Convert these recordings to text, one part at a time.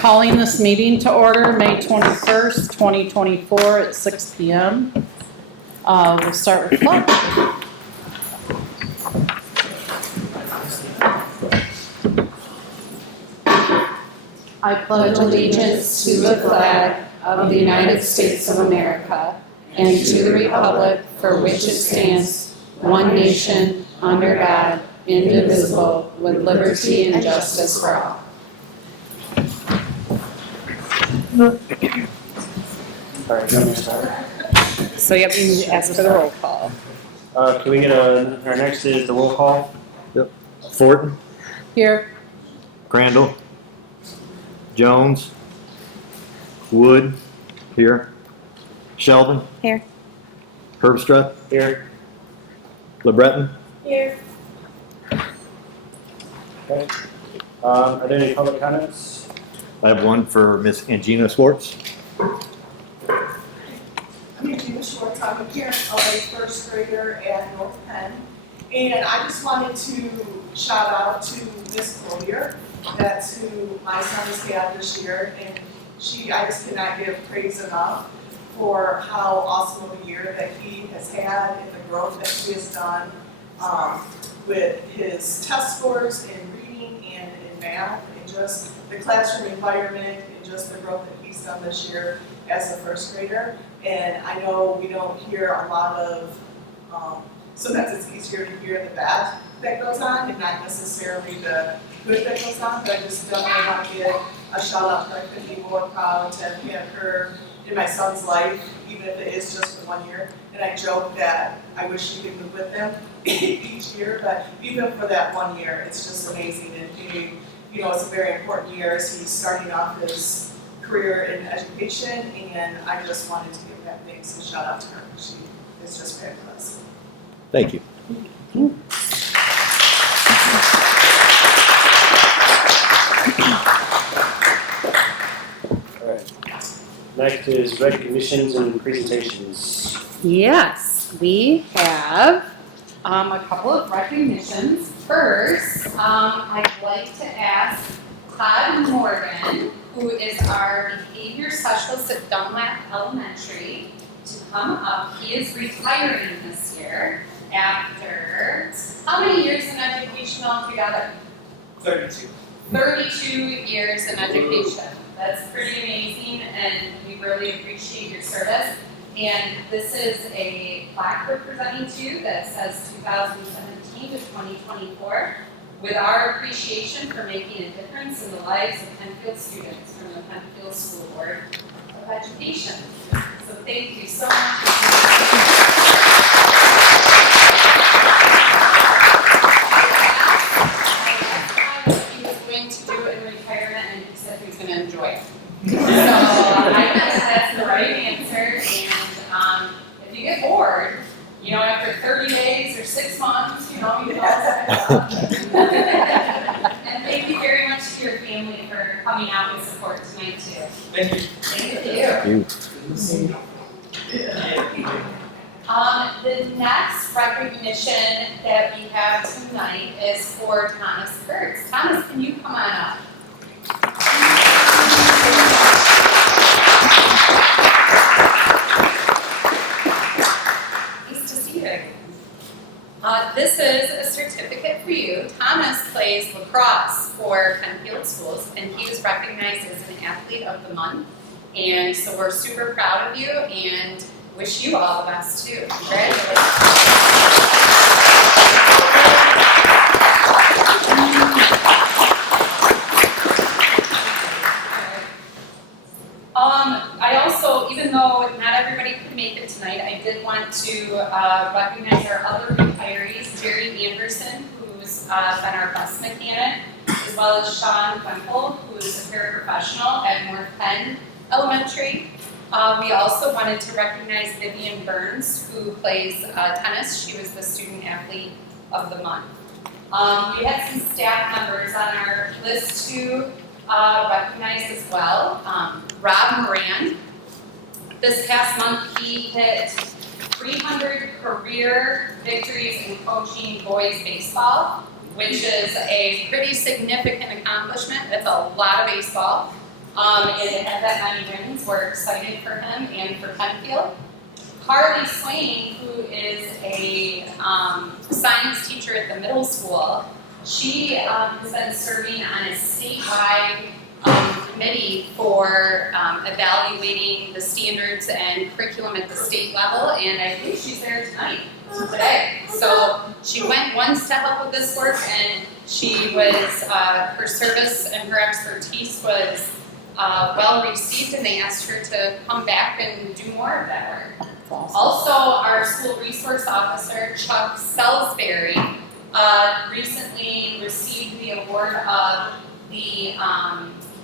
Calling this meeting to order, May 21st, 2024 at 6 p.m. We'll start with pledge. I pledge allegiance to the flag of the United States of America and to the republic for which it stands, one nation, under God, indivisible, with liberty and justice for all. So you have to ask for the roll call. Can we get our next is the roll call? Yep. Thornton, Here. Crandall, Jones, Wood, here. Sheldon. Here. Herbstrut, Here. LeBreton. Here. Okay. Are there any public comments? I have one for Miss Angina Swartz. I'm Angina Schwartz. I'm a parent of a first grader at North Penn. And I just wanted to shout out to Miss Collier. That's who my son has had this year. And I just cannot give praise enough for how awesome of a year that he has had and the growth that she has done with his test scores in reading and in math and just the classroom environment and just the growth that he's done this year as a first grader. And I know we don't hear a lot of, sometimes it's easier to hear the bad that goes on and not necessarily the good that goes on, but I just definitely want to give a shout out to her. I couldn't be more proud to have had her in my son's life, even if it is just for 1 year. And I joke that I wish she could move with them each year, but even for that 1 year, it's just amazing. And you know, it's a very important year as he's starting off his career in education, and I just wanted to give that thanks and shout out to her. She is just fabulous. Thank you. All right. Next is recognitions and presentations. Yes, we have a couple of recognitions. First, I'd like to ask Todd Morgan, who is our behavior specialist at Dunlap Elementary, to come up. He is retiring this year after how many years in education altogether? 32. 32 years in education. That's pretty amazing, and we really appreciate your service. And this is a plaque we're presenting to you that says 2017 to 2024, with our appreciation for making a difference in the lives of Pennfield students from the Pennfield School Board of Education. So thank you so much. He was going to do in retirement, and he said he was going to enjoy it. So I guess that's the right answer. And if you get bored, you know, after 30 days or 6 months, you know, you can always And thank you very much to your family for coming out and support tonight too. Thank you. Thank you. The next recognition that we have tonight is for Thomas Kurtz. Thomas, can you come on up? Nice to see you. This is a certificate for you. Thomas plays lacrosse for Pennfield Schools, and he was recognized as an athlete of the month. And so we're super proud of you and wish you all the best too. Congratulations. I also, even though not everybody could make it tonight, I did want to recognize our other retirees, Jerry Anderson, who's been our bus mechanic, as well as Sean Wemple, who is a paraprofessional at North Penn Elementary. We also wanted to recognize Vivian Burns, who plays tennis. She was the student athlete of the month. We had some staff members on our list to recognize as well. Rob Moran, This past month, he hit 300 career victories in coaching boys baseball, which is a pretty significant accomplishment. That's a lot of baseball. And to have that many wins, we're excited for him and for Pennfield. Carly Swain, who is a science teacher at the middle school, she has been serving on a statewide committee for evaluating the standards and curriculum at the state level, and I think she's there today. So she went once to help with this work, and she was, her service and her expertise was well received, and they asked her to come back and do more of that work. Also, our school resource officer, Chuck Salisbury, recently received the award of the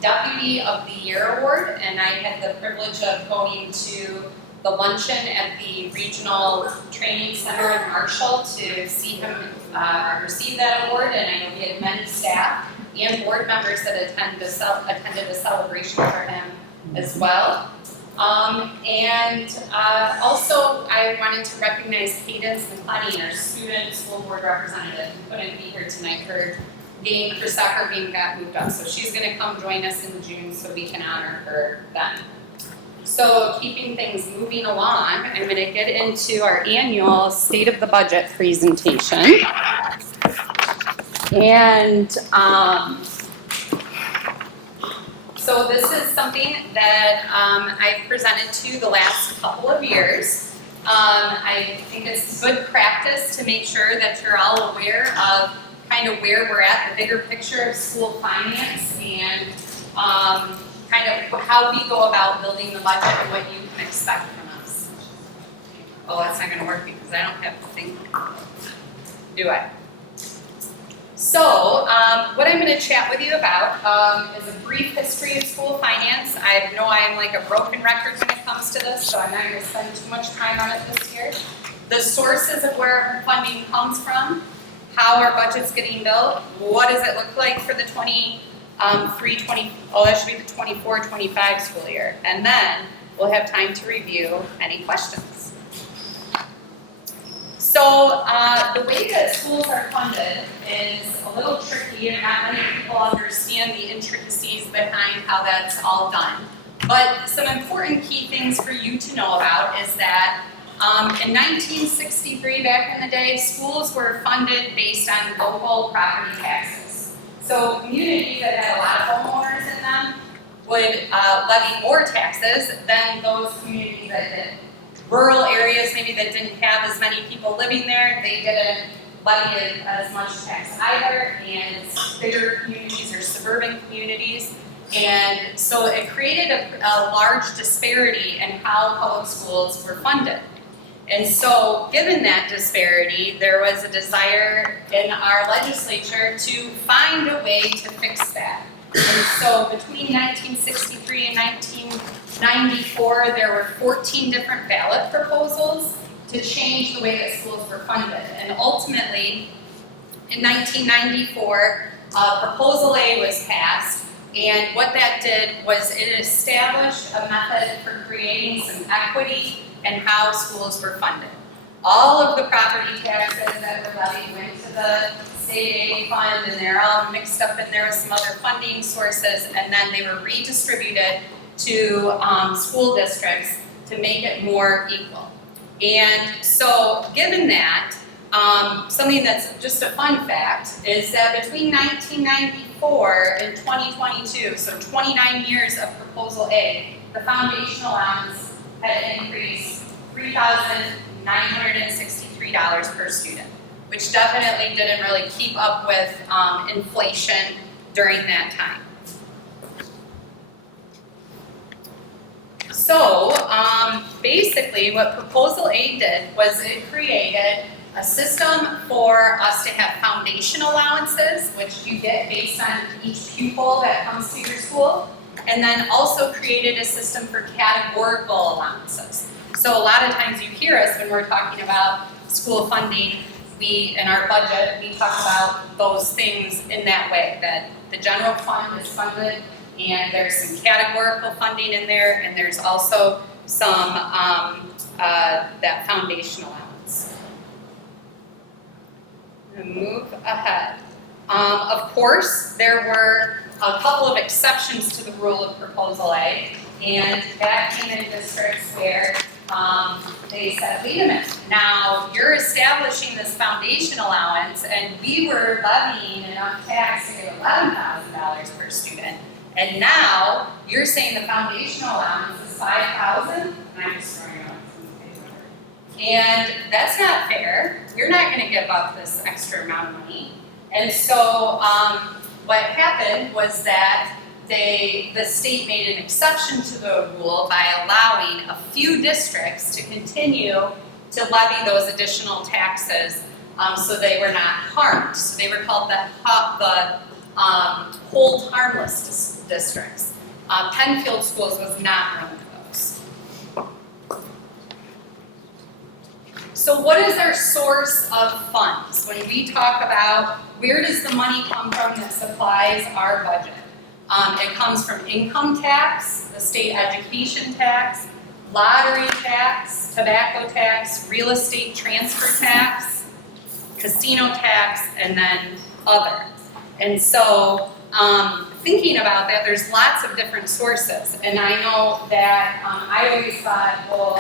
Deputy of the Year Award, and I had the privilege of going to the luncheon at the Regional Training Center in Marshall to see him receive that award, and I know we had many staff and board members that attended a celebration for him as well. Also, I wanted to recognize Cadence McClenny, our student school board representative, who couldn't be here tonight. Her soccer game got moved up, so she's going to come join us in June so we can honor her then. So, keeping things moving along, I'm going to get into our annual State of the Budget presentation. And so this is something that I've presented to the last couple of years. I think it's good practice to make sure that you're all aware of kind of where we're at, the bigger picture of school finance, and kind of how we go about building the budget and what you can expect from us. Oh, that's not going to work because I don't have the thing. Do I? So, what I'm going to chat with you about is a brief history of school finance. I know I'm like a broken record when it comes to this, so I'm not going to spend too much time on it this year. The sources of where our funding comes from, how our budget's getting built, what does it look like for the 24-25 school year, and then we'll have time to review any questions. So the way that schools are funded is a little tricky, and not many people understand the intricacies behind how that's all done. But some important key things for you to know about is that in 1963, back in the day, schools were funded based on local property taxes. So communities that had a lot of homeowners in them would levy more taxes than those communities that did. Rural areas maybe that didn't have as many people living there, they didn't levy as much tax either, and bigger communities or suburban communities. And so it created a large disparity in how public schools were funded. And so given that disparity, there was a desire in our legislature to find a way to fix that. And so between 1963 and 1994, there were 14 different ballot proposals to change the way that schools were funded. And ultimately, in 1994, Proposal A was passed, and what that did was it established a method for creating some equity in how schools were funded. All of the property taxes that were levied went to the state aid fund, and they're all mixed up in there with some other funding sources, and then they were redistributed to school districts to make it more equal. And so given that, something that's just a fun fact is that between 1994 and 2022, so 29 years of Proposal A, the foundation allowance had increased $3,963 per student, which definitely didn't really keep up with inflation during that time. So basically what Proposal A did was it created a system for us to have foundation allowances, which you get based on each pupil that comes to your school, and then also created a system for categorical allowances. So a lot of times you hear us when we're talking about school funding, in our budget, we talk about those things in that way, that the general fund is funded, and there's some categorical funding in there, and there's also some that foundation allowance. And move ahead. Of course, there were a couple of exceptions to the rule of Proposal A, and that came in districts where they said, wait a minute, now you're establishing this foundation allowance, and we were levying enough tax to get $11,000 per student, and now you're saying the foundation allowance is $5,000, and I'm just throwing out some figures. And that's not fair. You're not going to give up this extra amount of money. And so what happened was that the state made an exception to the rule by allowing a few districts to continue to levy those additional taxes, so they were not harmed. So they were called the hold harmless districts. Pennfield Schools was not one of those. So what is our source of funds? When we talk about where does the money come from that supplies our budget? It comes from income tax, the state education tax, lottery tax, tobacco tax, real estate transfer tax, casino tax, and then other. And so thinking about that, there's lots of different sources. And I know that I always thought, well,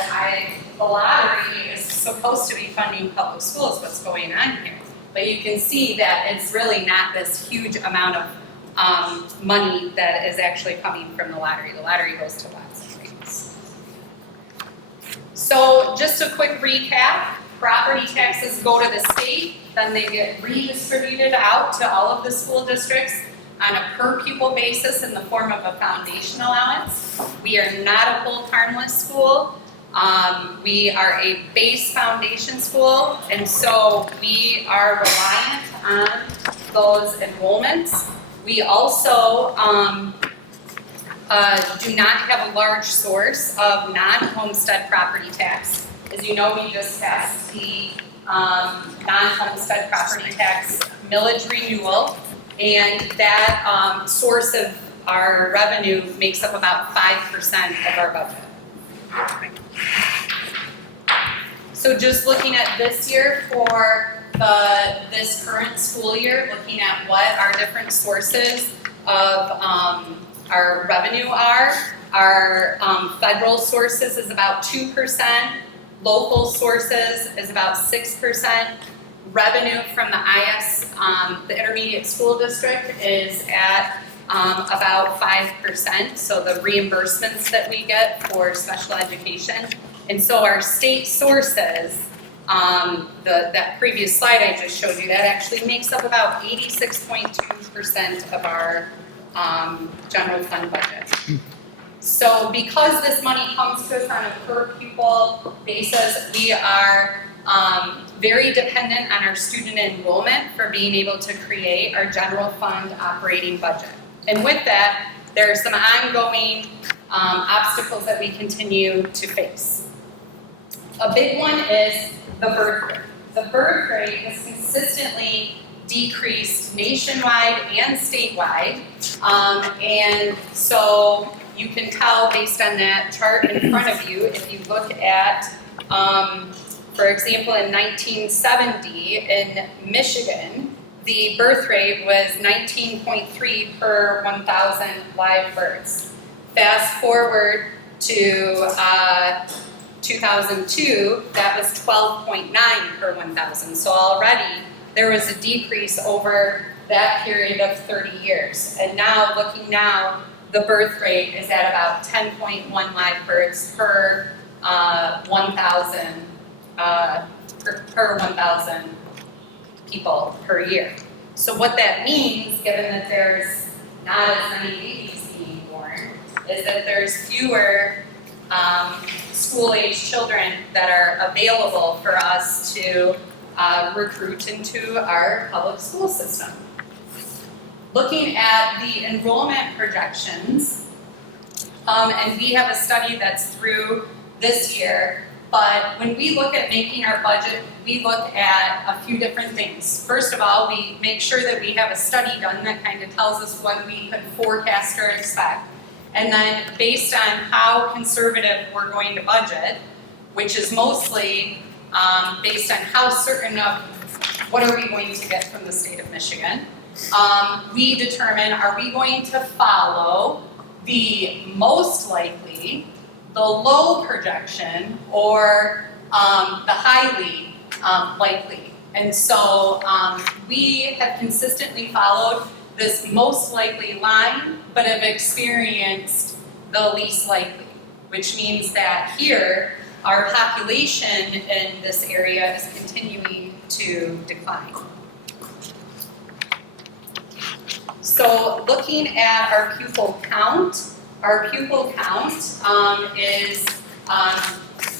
the lottery is supposed to be funding public schools. What's going on here? But you can see that it's really not this huge amount of money that is actually coming from the lottery. The lottery goes to lots of things. So just a quick recap. Property taxes go to the state, then they get redistributed out to all of the school districts on a per pupil basis in the form of a foundation allowance. We are not a hold harmless school. We are a base foundation school, and so we are reliant on those enrollments. We also do not have a large source of non-homestead property tax. As you know, we just passed the non-homestead property tax millage renewal, and that source of our revenue makes up about 5% of our budget. So just looking at this year for this current school year, looking at what our different sources of our revenue are. Our federal sources is about 2%, local sources is about 6%. Revenue from the IS, the intermediate school district, is at about 5%, so the reimbursements that we get for special education. And so our state sources, that previous slide I just showed you, that actually makes up about 86.2% of our general fund budget. So because this money comes to us on a per pupil basis, we are very dependent on our student enrollment for being able to create our general fund operating budget. And with that, there are some ongoing obstacles that we continue to face. A big one is the birth rate. The birth rate has consistently decreased nationwide and statewide, and so you can tell based on that chart in front of you, if you look at, for example, in 1970 in Michigan, the birth rate was 19.3 per 1,000 live births. Fast forward to 2002, that was 12.9 per 1,000. So already there was a decrease over that period of 30 years. And now, looking now, the birth rate is at about 10.1 live births per 1,000 per 1,000 people per year. So what that means, given that there's not as many babies being born, is that there's fewer school-age children that are available for us to recruit into our public school system. Looking at the enrollment projections, and we have a study that's through this year, but when we look at making our budget, we look at a few different things. First of all, we make sure that we have a study done that kind of tells us what we could forecast or expect. And then based on how conservative we're going to budget, which is mostly based on how certain of what are we going to get from the state of Michigan, we determine, are we going to follow the most likely, the low projection, or the highly likely. And so we have consistently followed this most likely line, but have experienced the least likely, which means that here, our population in this area is continuing to decline. So looking at our pupil count is,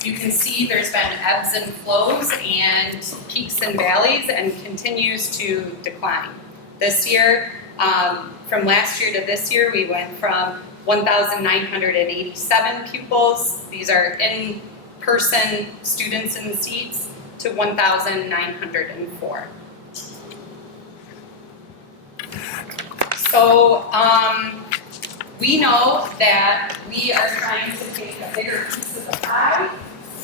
you can see there's been ebbs and flows and peaks and valleys and continues to decline. This year, from last year to this year, we went from 1,987 pupils, these are in-person students in seats, to 1,904. So we know that we are trying to take a bigger piece of the pie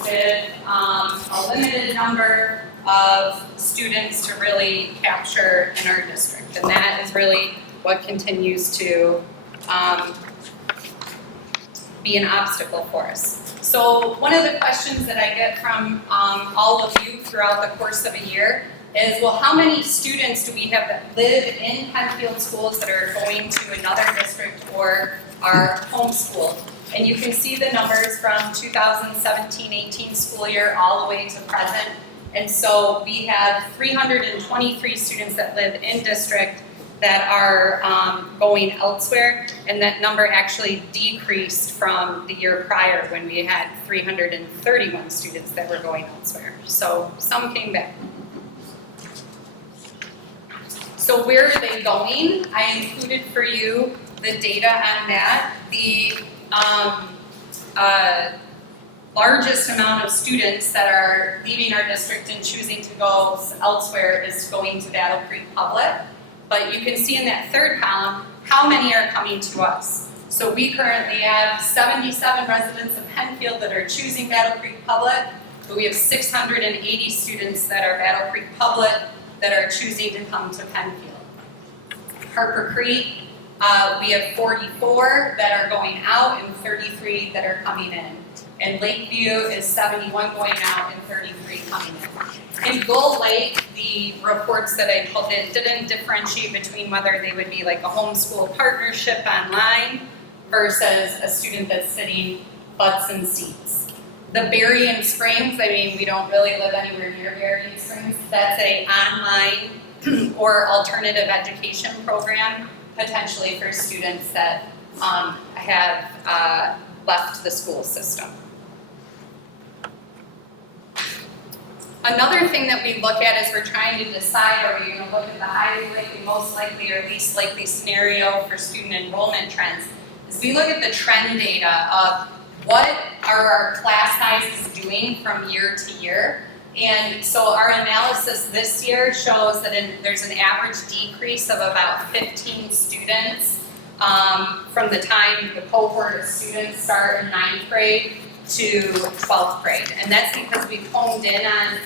with a limited number of students to really capture in our district. And that is really what continues to be an obstacle for us. So one of the questions that I get from all of you throughout the course of a year is, well, how many students do we have that live in Pennfield schools that are going to another district or are homeschooled? And you can see the numbers from 2017-18 school year all the way to present. And so we have 323 students that live in district that are going elsewhere, and that number actually decreased from the year prior when we had 331 students that were going elsewhere. So some came back. So where are they going? I included for you the data on that. The largest amount of students that are leaving our district and choosing to go elsewhere is going to Battle Creek Public. But you can see in that third column, how many are coming to us. So we currently have 77 residents of Pennfield that are choosing Battle Creek Public, but we have 680 students that are Battle Creek Public that are choosing to come to Pennfield. Harper Creek, we have 44 that are going out and 33 that are coming in. And Lakeview is 71 going out and 33 coming in. In Gull Lake, the reports that I pulled in didn't differentiate between whether they would be like a homeschool partnership online versus a student that's sitting butts in seats. The Berrien Springs, I mean, we don't really live anywhere near Berrien Springs. That's an online or alternative education program, potentially for students that have left the school system. Another thing that we look at is we're trying to decide, are we going to look at the highly likely, most likely, or least likely scenario for student enrollment trends, is we look at the trend data of what are our class sizes doing from year to year. And so our analysis this year shows that there's an average decrease of about 15 students from the time the cohort of students start in 9th grade to 12th grade. And that's because we've honed in on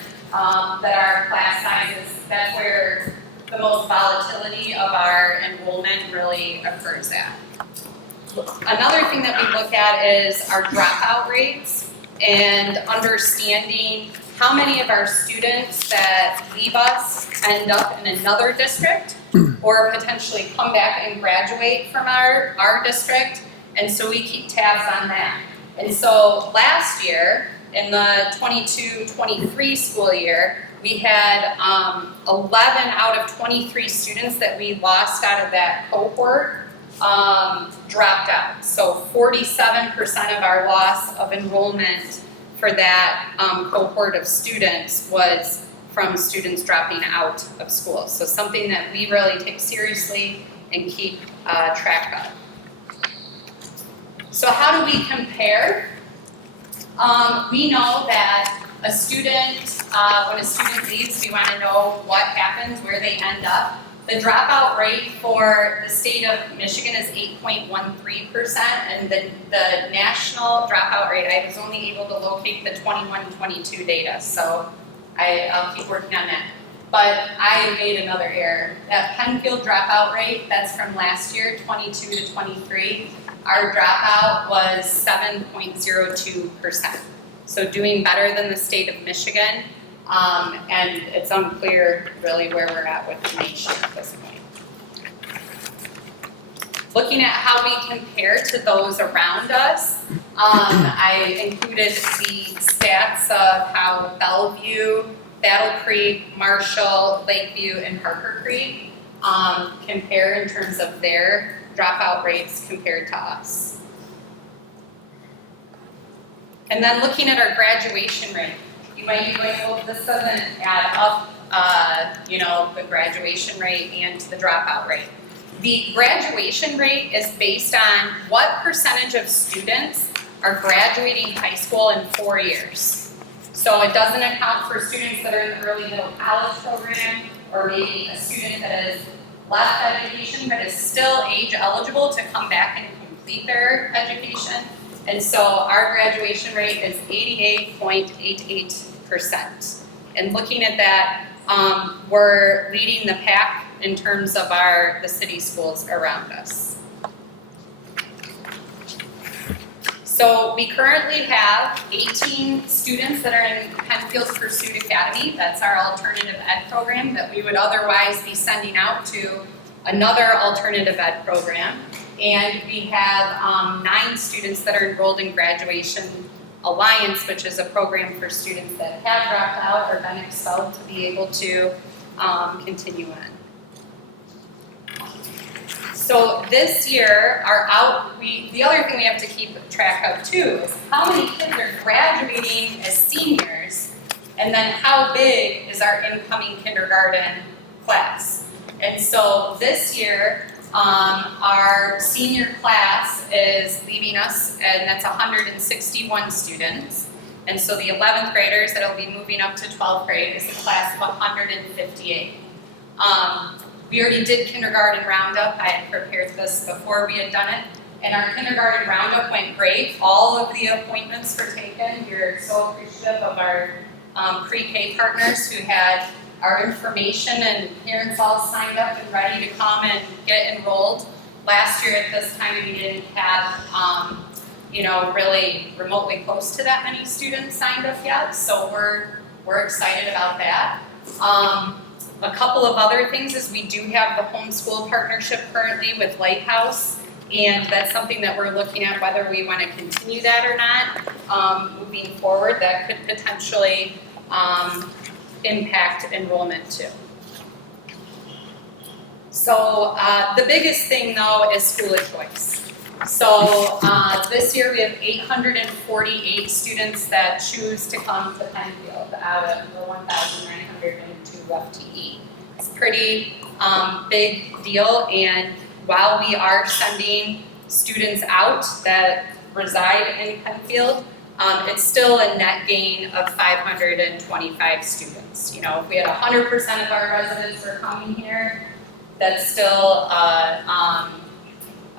that our class sizes, that's where the most volatility of our enrollment really occurs at. Another thing that we look at is our dropout rates and understanding how many of our students that leave us end up in another district or potentially come back and graduate from our district. And so we keep tabs on that. And so last year, in the 22-23 school year, we had 11 out of 23 students that we lost out of that cohort dropped out. So 47% of our loss of enrollment for that cohort of students was from students dropping out of school. So something that we really take seriously and keep track of. So how do we compare? We know that a student, when a student leaves, we want to know what happens, where they end up. The dropout rate for the state of Michigan is 8.13%, and the national dropout rate, I was only able to locate the 21-22 data, so I'll keep working on that. But I made another error. That Pennfield dropout rate, that's from last year, 22 to 23, our dropout was 7.02%. So doing better than the state of Michigan. And it's unclear really where we're at with the nation at this point. Looking at how we compare to those around us, I included the stats of how Bellevue, Battle Creek, Marshall, Lakeview, and Harper Creek compare in terms of their dropout rates compared to us. And then looking at our graduation rate. You might be going, well, this doesn't add up, the graduation rate and the dropout rate. The graduation rate is based on what percentage of students are graduating high school in 4 years. So it doesn't account for students that are in the early middle college program, or maybe a student that has left education but is still age eligible to come back and complete their education. And so our graduation rate is 88.88%. And looking at that, we're leading the pack in terms of the city schools around us. So we currently have 18 students that are in Pennfield Pursuit Academy. That's our alternative ed program that we would otherwise be sending out to another alternative ed program. And we have 9 students that are enrolled in Graduation Alliance, which is a program for students that have dropped out or been expelled to be able to continue on. So this year, the other thing we have to keep track of too is how many kids are graduating as seniors, and then how big is our incoming kindergarten class. And so this year, our senior class is leaving us, and that's 161 students. And so the 11th graders that will be moving up to 12th grade is a class of 158. We already did kindergarten roundup. I had prepared this before we had done it. And our kindergarten roundup went great. All of the appointments were taken. We're so appreciative of our pre-K partners who had our information, and parents all signed up and ready to come and get enrolled. Last year at this time we didn't have really remotely close to that many students signed up yet, so we're excited about that. A couple of other things is we do have the homeschool partnership currently with Lighthouse, and that's something that we're looking at whether we want to continue that or not moving forward. That could potentially impact enrollment too. So the biggest thing though is school of choice. So this year we have 848 students that choose to come to Pennfield out of the 1,902 FTE. It's a pretty big deal, and while we are sending students out that reside in Pennfield, it's still a net gain of 525 students. You know, if we had 100% of our residents were coming here, that's still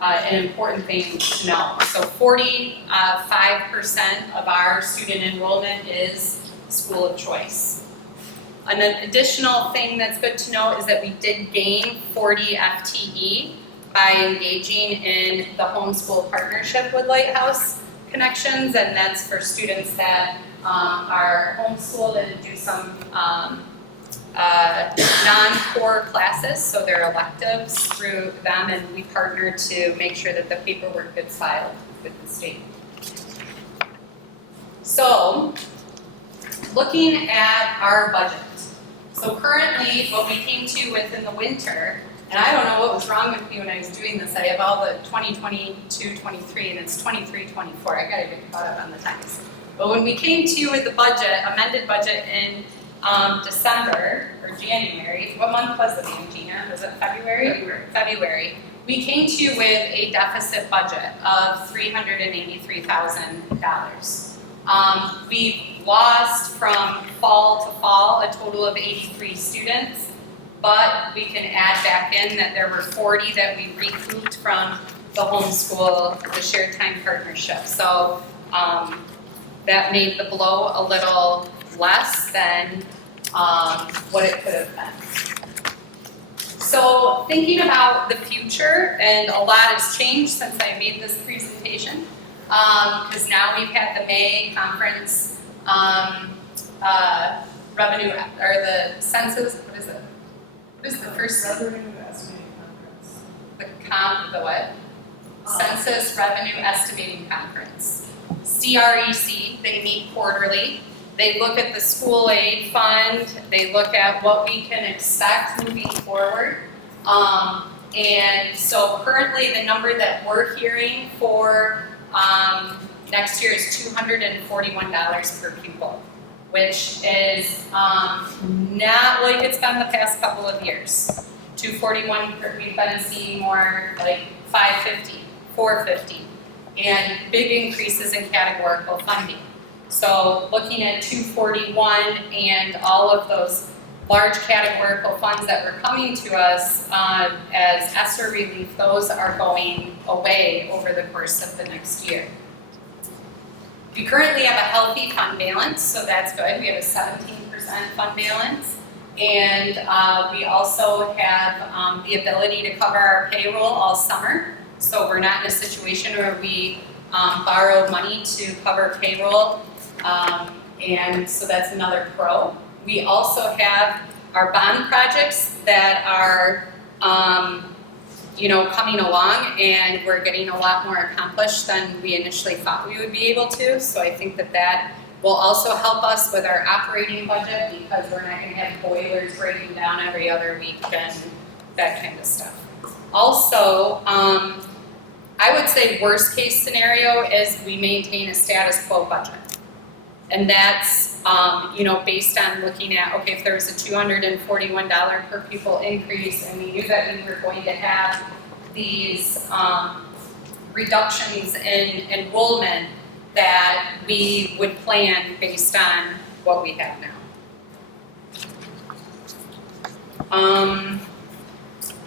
an important thing to know. So 45% of our student enrollment is school of choice. An additional thing that's good to know is that we did gain 40 FTE by engaging in the homeschool partnership with Lighthouse Connections, and that's for students that are homeschooled and do some non-core classes, so they're electives through them, and we partner to make sure that the paperwork gets filed with the state. So, looking at our budget. So currently, what we came to within the winter, and I don't know what was wrong with me when I was doing this, I have all the 2022, 23, and it's 23, 24. I gotta get caught up on the times. But when we came to you with the budget, amended budget in December or January, what month was it, Gina? Was it February? February. We came to you with a deficit budget of $383,000. We lost from fall to fall a total of 83 students. but we can add back in that there were 40 that we recouped from the homeschool, the shared time partnership. So that made the blow a little less than what it could have been. So thinking about the future, and a lot has changed since I made this presentation, because now we've had the May conference revenue, or the census, what is it? What is the first? Revenue estimating conference. The what? Census Revenue Estimating Conference. CREC, they meet quarterly. They look at the school aid fund. They look at what we can expect moving forward. And so currently the number that we're hearing for next year is $241 per pupil, which is not like it's been the past couple of years. 241, we've been seeing more like 550, 450, and big increases in categorical funding. So looking at 241 and all of those large categorical funds that were coming to us as ESSER relief, those are going away over the course of the next year. We currently have a healthy fund balance, so that's good. We have a 17% fund balance. And we also have the ability to cover our payroll all summer. So we're not in a situation where we borrow money to cover payroll. And so that's another pro. We also have our bond projects that are coming along, and we're getting a lot more accomplished than we initially thought we would be able to. So I think that will also help us with our operating budget, because we're not going to have boilers breaking down every other week and that kind of stuff. Also, I would say worst case scenario is we maintain a status quo budget. And that's based on looking at, okay, if there was a $241 per pupil increase and we knew that we were going to have these reductions in enrollment, that we would plan based on what we have now.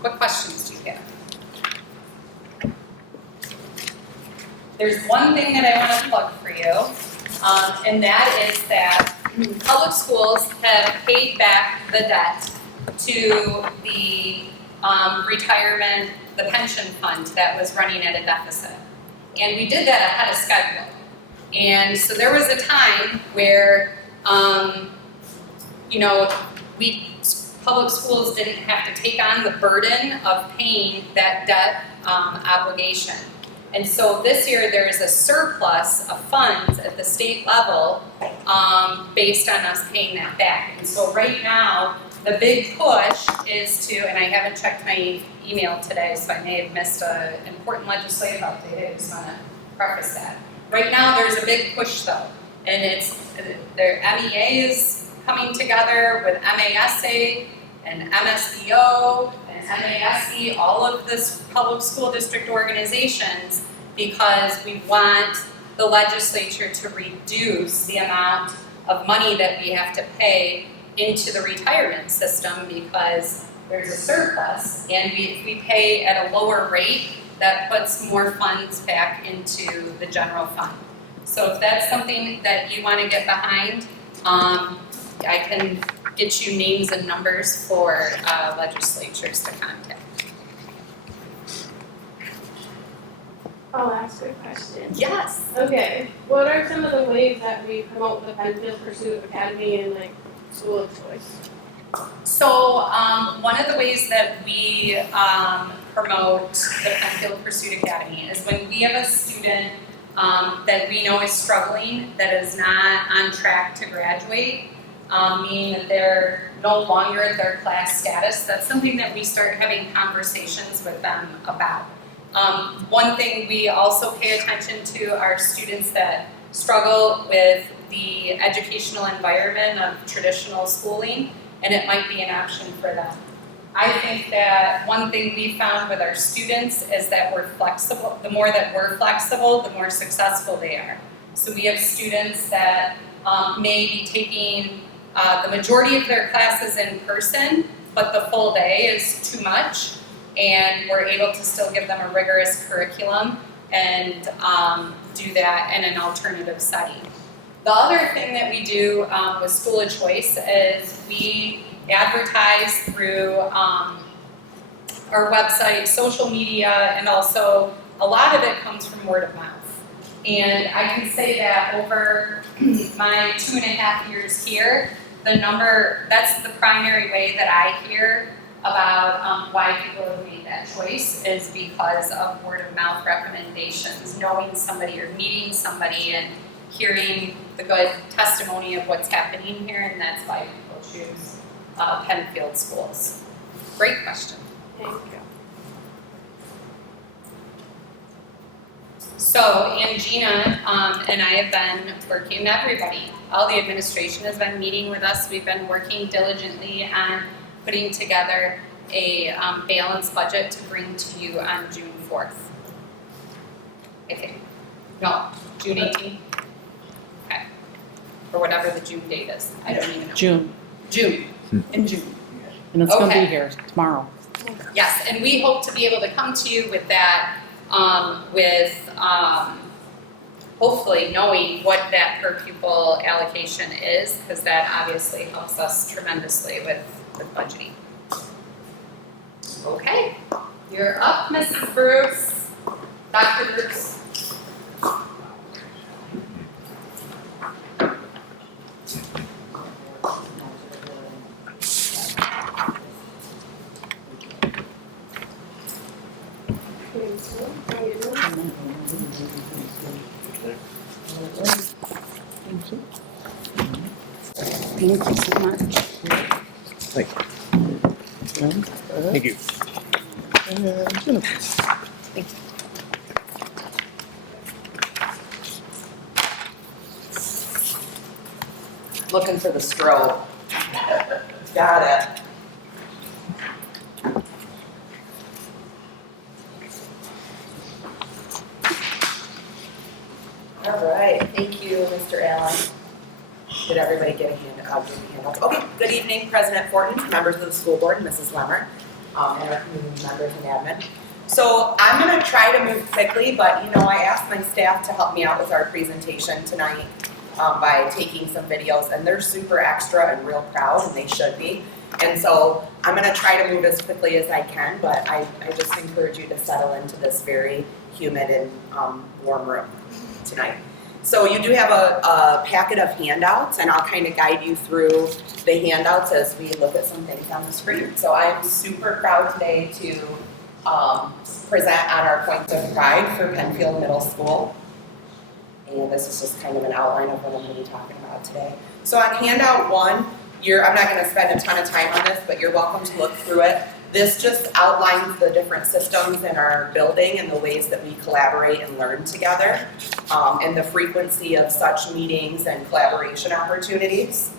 What questions do you have? There's one thing that I want to plug for you, and that is that public schools have paid back the debt to the retirement, the pension fund that was running at a deficit. And we did that ahead of schedule. And so there was a time where, public schools didn't have to take on the burden of paying that debt obligation. And so this year there is a surplus of funds at the state level based on us paying that back. And so right now, the big push is to, and I haven't checked my email today, so I may have missed an important legislative update. I just want to preface that. Right now, there's a big push though, and it's their MEA is coming together with MASA and MSBO and MASE, all of this public school district organizations, because we want the legislature to reduce the amount of money that we have to pay into the retirement system, because there's a surplus and we pay at a lower rate that puts more funds back into the general fund. So if that's something that you want to get behind, I can get you names and numbers for legislatures to contact. I'll ask a question. Yes. Okay, what are some of the ways that we promote the Pennfield Pursuit Academy and school of choice? So one of the ways that we promote the Pennfield Pursuit Academy is when we have a student that we know is struggling, that is not on track to graduate, meaning that they're no longer at their class status. That's something that we start having conversations with them about. One thing we also pay attention to are students that struggle with the educational environment of traditional schooling, and it might be an option for them. I think that one thing we found with our students is that we're flexible. The more that we're flexible, the more successful they are. So we have students that may be taking the majority of their classes in person, but the full day is too much, and we're able to still give them a rigorous curriculum and do that in an alternative setting. The other thing that we do with School of Choice is we advertise through our website, social media, and also a lot of it comes from word of mouth. And I can say that over my 2.5 years here, that's the primary way that I hear about why people have made that choice is because of word of mouth recommendations, knowing somebody or meeting somebody and hearing the good testimony of what's happening here, and that's why people choose Pennfield schools. Great question. Thank you. So Angina and I have been working, everybody, all the administration has been meeting with us. We've been working diligently on putting together a balanced budget to bring to you on June 4th. I think. No, June 18th? Okay. Or whatever the June date is. I don't even know. June, In June. and it's gonna Okay. be here tomorrow. Yes, and we hope to be able to come to you with that, hopefully knowing what that per pupil allocation is, because that obviously helps us tremendously with budgeting. Okay, you're up, Mrs. Bruce, Dr. Bruce. Thank you so much. Thank you. Looking for the strobe. Got it. All right, thank you, Mr. Allen. Did everybody get a hand? I'll give a hand. Okay, good evening, President Fortin, members of the school board, and Mrs. Lemmer, and our community members and admin. So I'm gonna try to move quickly, but you know, I asked my staff to help me out with our presentation tonight by taking some videos, and they're super extra and real proud, and they should be. And so I'm gonna try to move as quickly as I can, but I just encourage you to settle into this very humid and warm room tonight. So you do have a packet of handouts, and I'll kind of guide you through the handouts as we look at some things on the screen. So I'm super proud today to present on our points of pride for Pennfield Middle School. And this is just kind of an outline of what I'm going to be talking about today. So on handout 1, I'm not going to spend a ton of time on this, but you're welcome to look through it. This just outlines the different systems in our building and the ways that we collaborate and learn together, and the frequency of such meetings and collaboration opportunities.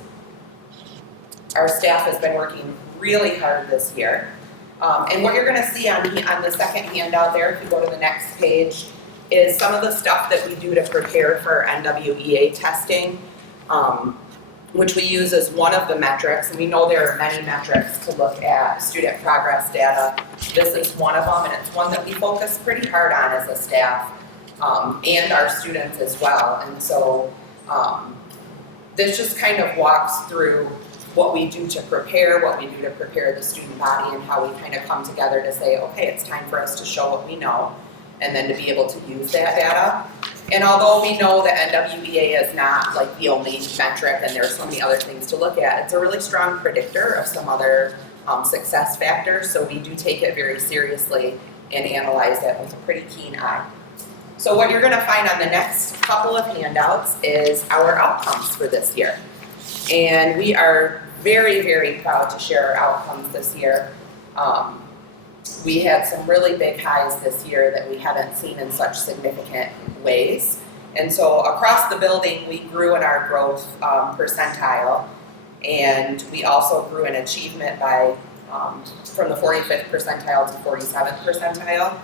Our staff has been working really hard this year. And what you're going to see on the second handout there, if you go to the next page, is some of the stuff that we do to prepare for NWEA testing, which we use as one of the metrics. And we know there are many metrics to look at student progress data. This is one of them, and it's one that we focus pretty hard on as a staff, and our students as well. And so this just kind of walks through what we do to prepare, what we do to prepare the student body, and how we kind of come together to say, okay, it's time for us to show what we know, and then to be able to use that data. And although we know that NWEA is not like the only metric and there's so many other things to look at, it's a really strong predictor of some other success factors, so we do take it very seriously and analyze it with a pretty keen eye. So what you're gonna find on the next couple of handouts is our outcomes for this year. And we are very, very proud to share our outcomes this year. We had some really big highs this year that we haven't seen in such significant ways. And so across the building, we grew in our growth percentile, and we also grew in achievement by from the 45th percentile to 47th percentile.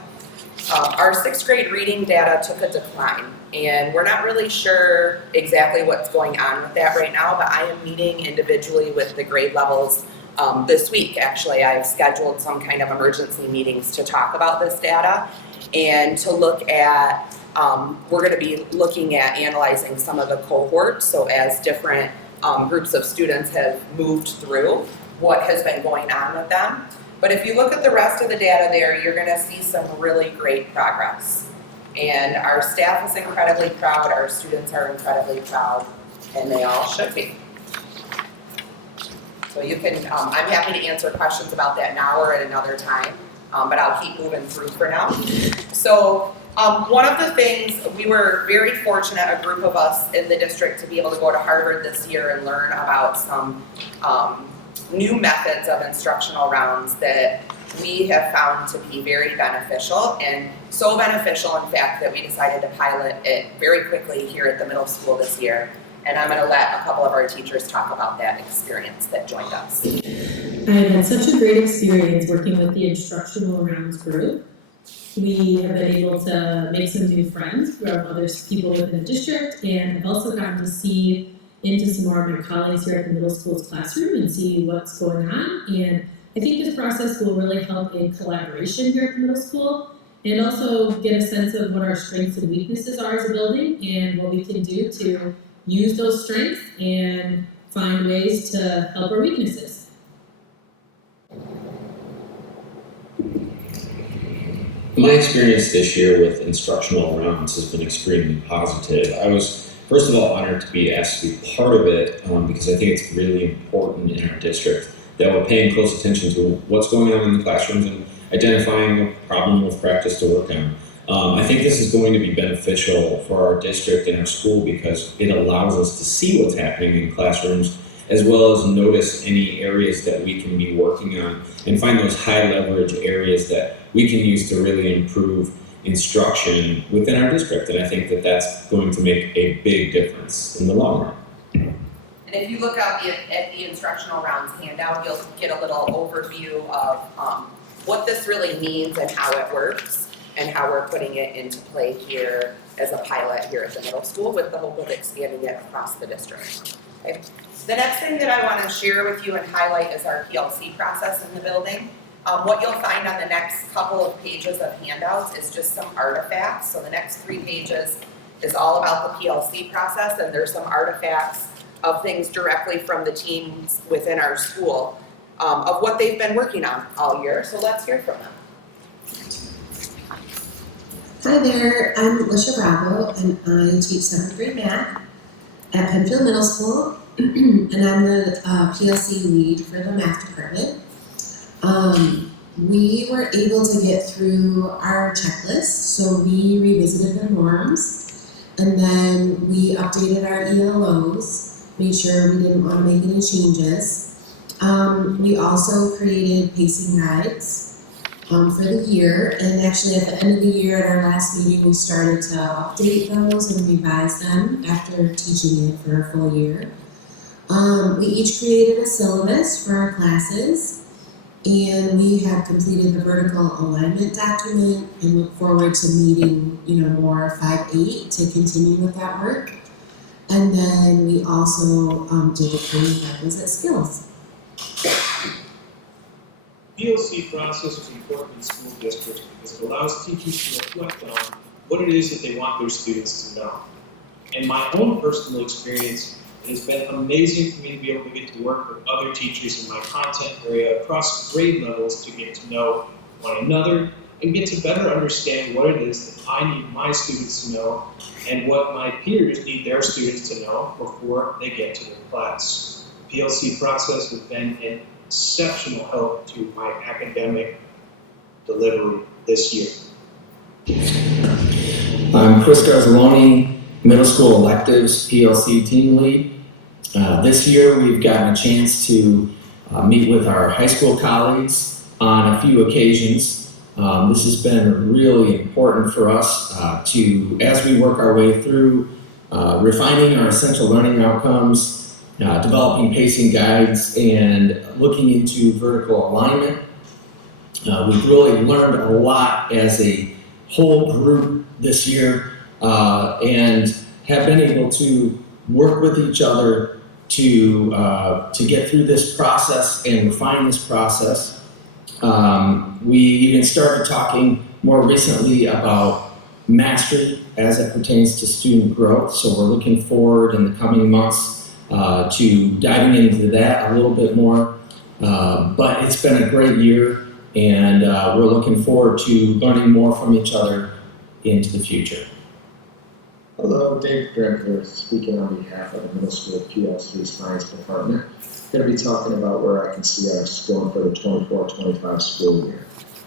Our 6th grade reading data took a decline, and we're not really sure exactly what's going on with that right now, but I am meeting individually with the grade levels this week, actually, I've scheduled some kind of emergency meetings to talk about this data and to look at, we're gonna be looking at analyzing some of the cohorts. So as different groups of students have moved through, what has been going on with them. But if you look at the rest of the data there, you're gonna see some really great progress. And our staff is incredibly proud, our students are incredibly proud, and they all should be. So you can, I'm happy to answer questions about that now or at another time, but I'll keep moving through for now. So one of the things, we were very fortunate, a group of us in the district, to be able to go to Harvard this year and learn about some new methods of instructional rounds that we have found to be very beneficial, and so beneficial in fact that we decided to pilot it very quickly here at the middle school this year. And I'm going to let a couple of our teachers talk about that experience that joined us. I've had such a great experience working with the instructional rounds group. We have been able to make some new friends from other people within the district, and I've also gotten to see into some more of my colleagues here at the middle school's classroom and see what's going on. And I think this process will really help in collaboration here at the middle school, and also get a sense of what our strengths and weaknesses are as a building and what we can do to use those strengths and find ways to help our weaknesses. My experience this year with instructional rounds has been extremely positive. I was, first of all, honored to be asked to be part of it because I think it's really important in our district that we're paying close attention to what's going on in the classrooms and identifying a problem with practice to work on. I think this is going to be beneficial for our district and our school because it allows us to see what's happening in classrooms as well as notice any areas that we can be working on and find those high leverage areas that we can use to really improve instruction within our district. And I think that that's going to make a big difference in the long run. And if you look out at the instructional rounds handout, you'll get a little overview of what this really means and how it works, and how we're putting it into play here as a pilot here at the middle school with the hope of expanding it across the district. Okay. The next thing that I want to share with you and highlight is our PLC process in the building. What you'll find on the next couple of pages of handouts is just some artifacts. So the next 3 pages is all about the PLC process, and there's some artifacts of things directly from the teams within our school of what they've been working on all year. So let's hear from them. Hi there, I'm Alicia Bravo, and I teach 7th grade math at Pennfield Middle School, and I'm the PLC lead for the math department. We were able to get through our checklist, so we revisited the norms, and then we updated our ELOs, made sure we didn't want to make any changes. We also created pacing guides for the year, and actually at the end of the year at our last meeting we started to update those and revise them after teaching it for a full year. We each created a syllabus for our classes, and we have completed the vertical alignment document and look forward to meeting more 5-8 to continue with that work. And then we also did the training requisite skills. PLC process is important in school districts because it allows teachers to reflect on what it is that they want their students to know. In my own personal experience, it has been amazing for me to be able to get to work with other teachers in my content area across grade levels to get to know one another and get to better understand what it is that I need my students to know and what my peers need their students to know before they get to their class. The PLC process has been an exceptional help to my academic delivery this year. I'm Chris Garzaloni, Middle School Electives PLC Team Lead. This year we've gotten a chance to meet with our high school colleagues on a few occasions. This has been really important for us to, as we work our way through refining our essential learning outcomes, developing pacing guides, and looking into vertical alignment. We've really learned a lot as a whole group this year and have been able to work with each other to get through this process and refine this process. We even started talking more recently about mastery as it pertains to student growth. So we're looking forward in the coming months to diving into that a little bit more. But it's been a great year, and we're looking forward to learning more from each other into the future. Hello, Dave Grant here, speaking on behalf of the middle school PLC Science Department. Going to be talking about where I can see us going for the 24-25 school year.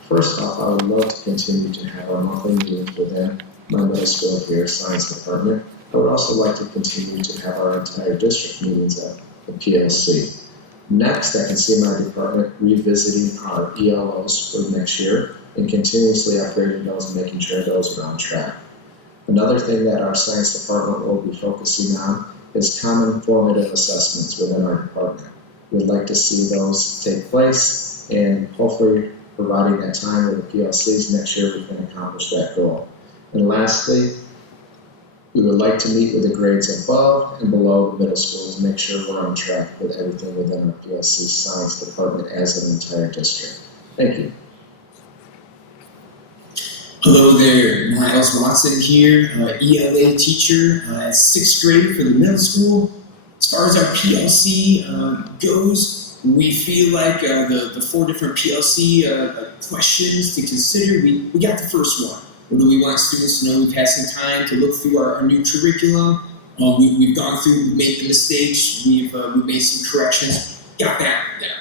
First off, I would love to continue to have our monthly meetings within my middle school here, Science Department. I would also like to continue to have our entire district meetings at the PLC. Next, I can see my department revisiting our ELOs for next year and continuously upgrading those and making sure those are on track. Another thing that our science department will be focusing on is common formative assessments within our department. We'd like to see those take place, and hopefully providing that time with the PLCs next year we can accomplish that goal. And lastly, we would like to meet with the grades above and below the middle school to make sure we're on track with everything within our PLC science department as an entire district. Thank you. Hello there, Miles Watson here, ELA teacher at 6th grade for the middle school. As far as our PLC goes, we feel like the 4 different PLC questions to consider, we got the first one. What do we want students to know? We've had some time to look through our new curriculum. We've gone through, we've made the mistakes, we've made some corrections, got that down.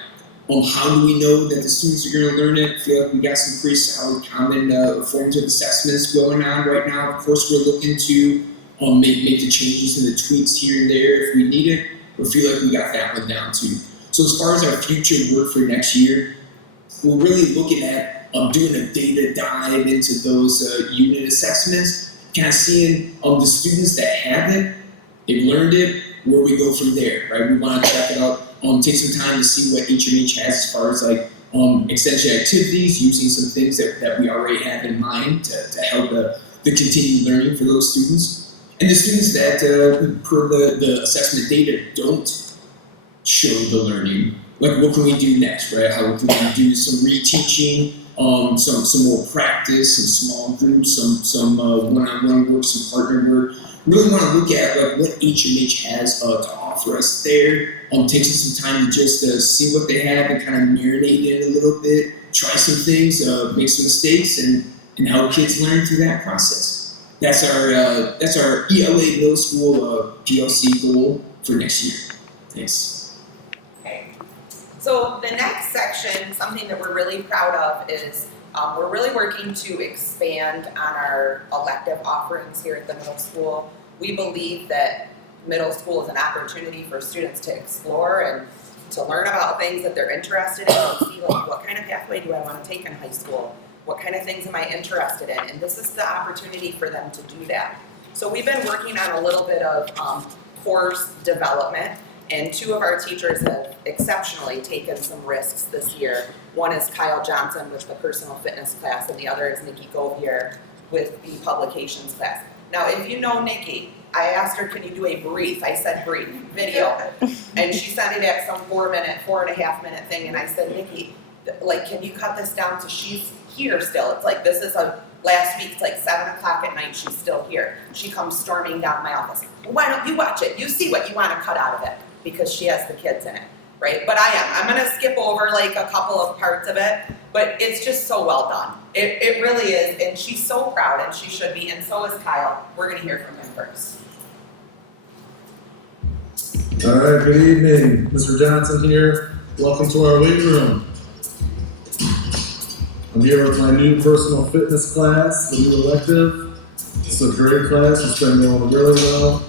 How do we know that the students are going to learn it? I feel like we got some pretty solid common formative assessments going on right now. Of course, we're looking to make the changes and the tweaks here and there if we need it. We feel like we got that one down too. So as far as our future work for next year, we're really looking at doing a data dive into those unit assessments, kind of seeing the students that have it, they've learned it, where we go from there, right? We want to check it out. Take some time to see what HMH has as far as like extension activities, using some things that we already have in mind to help the continued learning for those students. And the students that, per the assessment data, don't show the learning, like what can we do next, right? How can we do some reteaching, some more practice, some small groups, some one-on-one work, some partner work. Really want to look at like what HMH has to offer us there. Taking some time to just see what they have and kind of marinate in a little bit, try some things, make some mistakes, and help kids learn through that process. That's our ELA middle school PLC goal for next year. Thanks. Okay. So the next section, something that we're really proud of is we're really working to expand on our elective offerings here at the middle school. We believe that middle school is an opportunity for students to explore and to learn about things that they're interested in and see like what kind of pathway do I want to take in high school? What kind of things am I interested in? And this is the opportunity for them to do that. So we've been working on a little bit of course development, and 2 of our teachers have exceptionally taken some risks this year. One is Kyle Johnson with the personal fitness class, and the other is Nikki Govier with the publications class. Now, if you know Nikki, I asked her, can you do a brief? I said brief, video. And she sent me back some 4.5 minute thing, and I said, Nikki, like, can you cut this down so she's here still? It's like, this is last week, it's like 7 o'clock at night, she's still here. She comes storming down my office. Well, why don't you watch it? You see what you want to cut out of it, because she has the kids in it, right? But I'm going to skip over like a couple of parts of it, but it's just so well done. It really is, and she's so proud, and she should be, and so is Kyle. We're going to hear from him first. All right, good evening. Mr. Johnson here. Welcome to our weight room. I'm here with my new personal fitness class, the new elective. It's a great class. It's been going really well.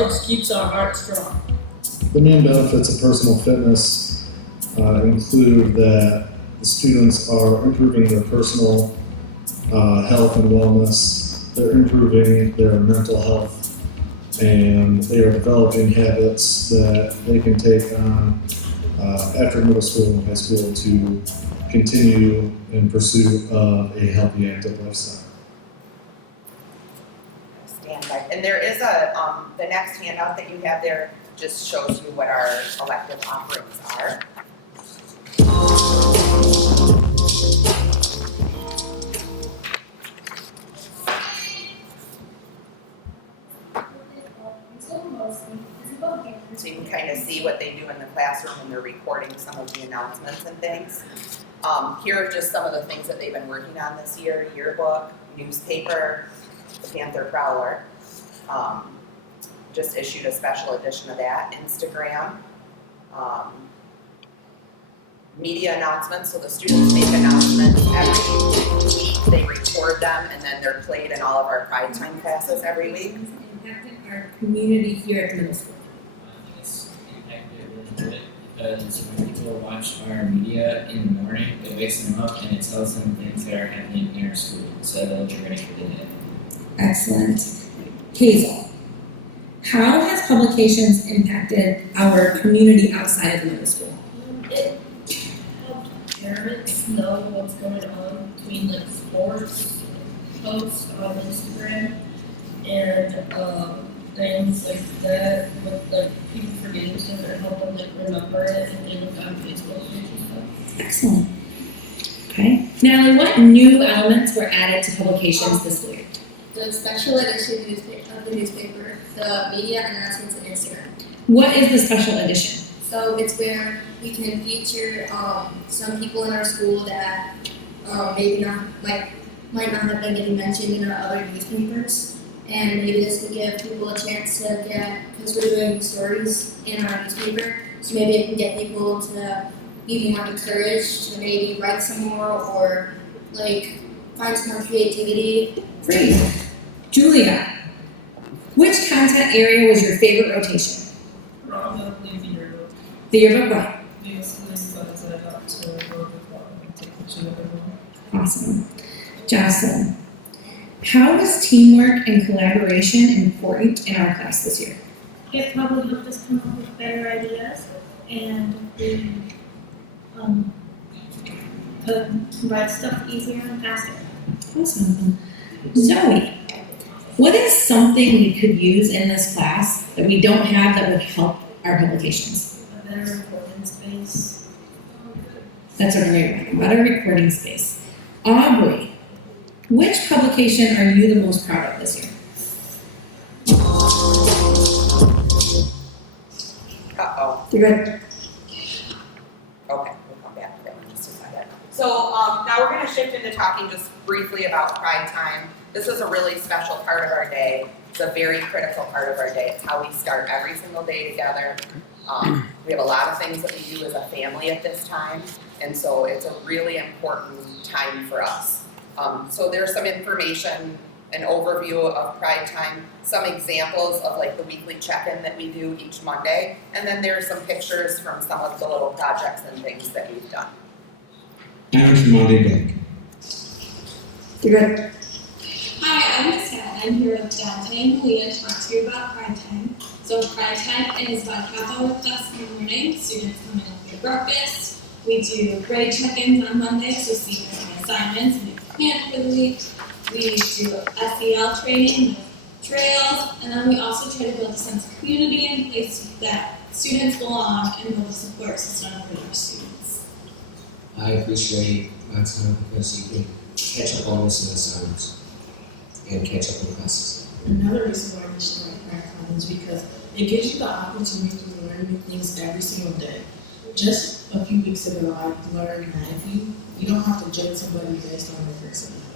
helps keeps our heart strong. The main benefits of personal fitness include that the students are improving their personal health and wellness, they're improving their mental health, and they are developing habits that they can take on after middle school and high school to continue in pursuit of a healthy, active lifestyle. Stand by. And there is the next handout that you have there just shows you what our elective offerings are. So you can kind of see what they do in the classroom when they're recording some of the announcements and things. Here are just some of the things that they've been working on this year: yearbook, newspaper, the Panther Prowler. Just issued a special edition of that. Instagram, media announcements. So the students make announcements every week. They record them, and then they're played in all of our Pride Time classes every week. Impacted our community here at the middle school. It's impacted a little bit because when people watch our media in the morning, it wakes them up and it tells them things that are happening in our school, so they'll get ready for the day. Excellent. Hazel, how has publications impacted our community outside of the middle school? It helped parents know what's going on between like sports posts on Instagram and things like that with like people forgetting stuff or help them like remember it and they look on Facebook and stuff. Excellent. Okay. Natalie, what new elements were added to publications this week? The special edition of the newspaper, the media announcements, and Instagram. What is the special edition? So it's where we can feature some people in our school that maybe not might not have been getting mentioned in our other newspapers, and maybe this would give people a chance to get, because we're doing stories in our newspaper, so maybe it can get people to be more encouraged to maybe write some more or like find some more creativity. Great. Julia, which content area was your favorite rotation? Probably the yearbook. The yearbook, what? Because I got to work with them and take pictures of everyone. Awesome. Jocelyn, how was teamwork and collaboration important in our class this year? It probably helped us come up with better ideas and we could write stuff easier and faster. Awesome. Zoe, what is something we could use in this class that we don't have that would help our publications? A better recording space. That's what we're talking about, a recording space. Aubrey, which publication are you the most proud of this year? Uh-oh. You're good. Okay, we'll come back to that in just a second. So now we're going to shift into talking just briefly about Pride Time. This is a really special part of our day. It's a very critical part of our day. It's how we start every single day together. We have a lot of things that we do as a family at this time, and so it's a really important time for us. So there's some information, an overview of Pride Time, some examples of like the weekly check-in that we do each Monday, and then there's some pictures from some of the little projects and things that we've done. I'm Monty Beck. You're good. Hi, I'm Sarah. I'm here with Dante and Malia to talk to you about Pride Time. So Pride Time is about half-hour class in the morning. Students come in with their breakfast. We do grade check-ins on Monday, so students have assignments and make plans for the week. We do SEL training with trails, and then we also try to build a sense of community and a place that students belong and build a support system for their students. I appreciate my time because you can catch up on missing assignments and catch up on classes. Another reason why we should like Pride Time is because it gives you the opportunity to learn new things every single day. Just a few weeks ago, I learned that if you don't have to judge somebody based on their personality.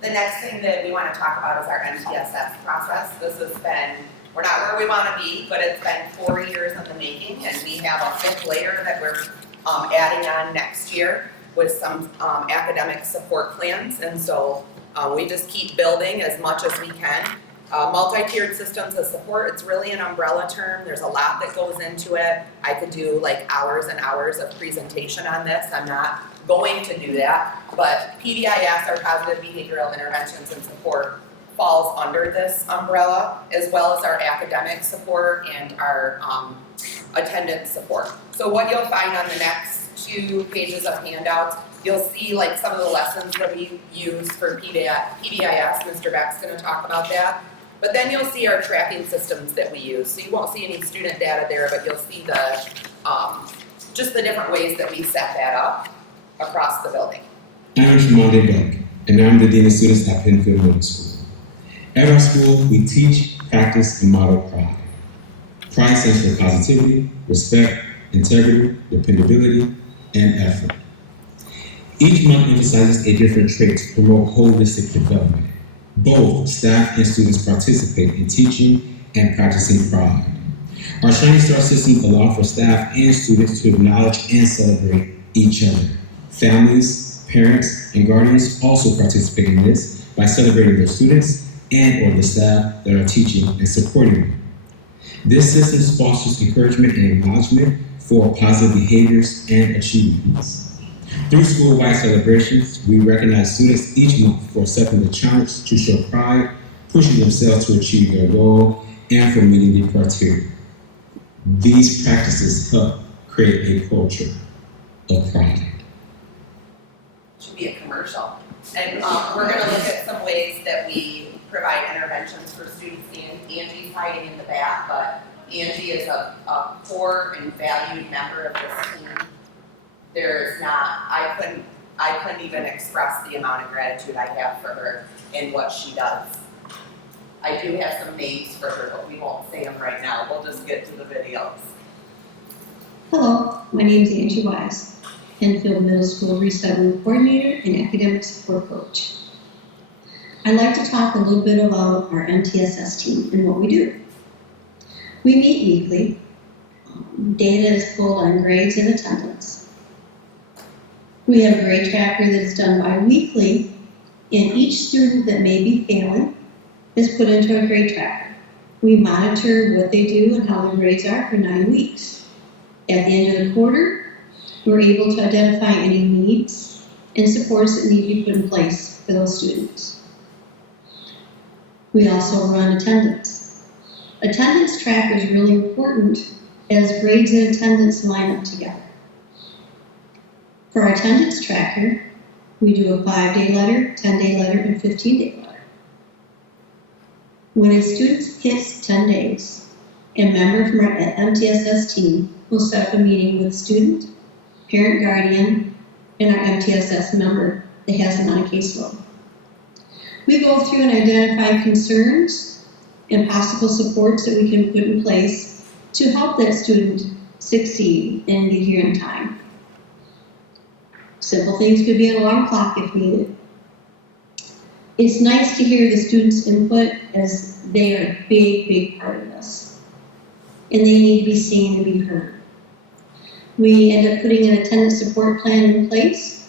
The next thing that we want to talk about is our MTSS process. This has been, we're not where we want to be, but it's been 4 years in the making, and we have a fifth layer that we're adding on next year with some academic support plans, and so we just keep building as much as we can. Multi-tiered systems of support, it's really an umbrella term. There's a lot that goes into it. I could do like hours and hours of presentation on this. I'm not going to do that. But PBIS, our positive behavioral interventions and support, falls under this umbrella, as well as our academic support and our attendance support. So what you'll find on the next 2 pages of handouts, you'll see like some of the lessons that we use for PBIS. Mr. Beck's going to talk about that. But then you'll see our tracking systems that we use. So you won't see any student data there, but you'll see the just the different ways that we set that up across the building. I'm Shimon Beck, and I'm the Dean of Students at Pennfield Middle School. At our school, we teach, practice, and model pride. Pride stands for positivity, respect, integrity, dependability, and effort. Each month emphasizes a different trait to promote holistic development. Both staff and students participate in teaching and practicing pride. Our Shining Star system allows for staff and students to acknowledge and celebrate each other. Families, parents, and guardians also participate in this by celebrating their students and or the staff that are teaching and supporting them. This system fosters encouragement and acknowledgement for positive behaviors and achievements. Through school-wide celebrations, we recognize students each month for accepting the challenge to show pride, pushing themselves to achieve their goal, and for meeting the criteria. These practices help create a culture of pride. Should be a commercial. And we're going to look at some ways that we provide interventions for students. Angie's hiding in the back, but Angie is a core and valued member of this team. There's not, I couldn't even express the amount of gratitude I have for her and what she does. I do have some names for her, but we won't say them right now. We'll just get to the videos. Hello, my name is Angie Wise, Pennfield Middle School Resettlement Coordinator and Academic Support Coach. I'd like to talk a little bit about our MTSS team and what we do. We meet weekly. Data is pulled on grades and attendance. We have a grade tracker that is done bi-weekly, and each student that may be failing is put into a grade tracker. We monitor what they do and how their grades are for 9 weeks. At the end of the quarter, we're able to identify any needs and supports that need to be put in place for those students. We also run attendance. Attendance tracker is really important as grades and attendance line up together. For our attendance tracker, we do a 5-day letter, 10-day letter, and 15-day letter. When a student hits 10 days, a member from our MTSS team will set up a meeting with student, parent, guardian, and our MTSS member that has them on a caseload. We go through and identify concerns and possible supports that we can put in place to help that student succeed and get here in time. Simple things could be an alarm clock if needed. It's nice to hear the students' input as they are a big, big part of this. And they need to be seen and be heard. We end up putting an attendance support plan in place,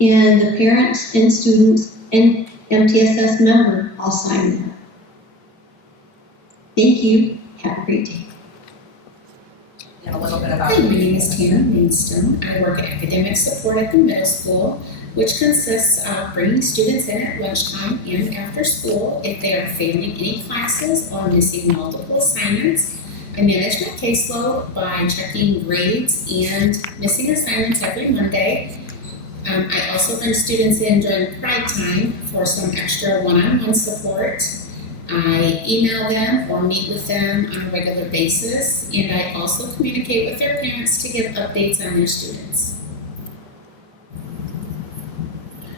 and the parents and students and MTSS member all sign that. Thank you. Have a great day. And a little bit about Hi, my name is Tana Mainstone. I work academic support at the middle school, which consists of bringing students in at lunchtime and after school if they are failing any classes or missing multiple assignments. I manage my caseload by checking grades and missing assignments every Monday. I also bring students in during Pride Time for some extra one-on-one support. I email them or meet with them on a regular basis, and I also communicate with their parents to give updates on their students.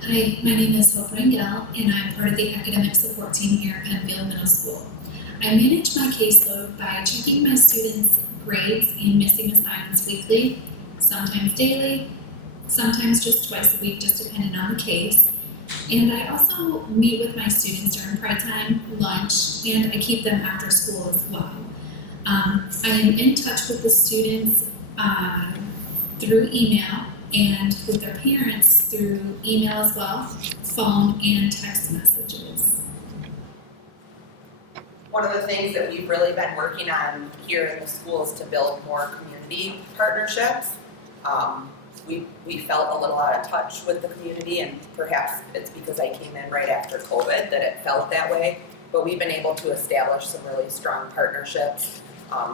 Hi, my name is Hope Rangel, and I'm part of the academic support team here at Pennfield Middle School. I manage my caseload by checking my students' grades and missing assignments weekly, sometimes daily, sometimes just twice a week, just depending on the case. And I also meet with my students during Pride Time, lunch, and I keep them after school as well. I am in touch with the students through email and with their parents through email as well, phone and text messages. One of the things that we've really been working on here in the school is to build more community partnerships. We felt a little out of touch with the community, and perhaps it's because I came in right after COVID that it felt that way. But we've been able to establish some really strong partnerships.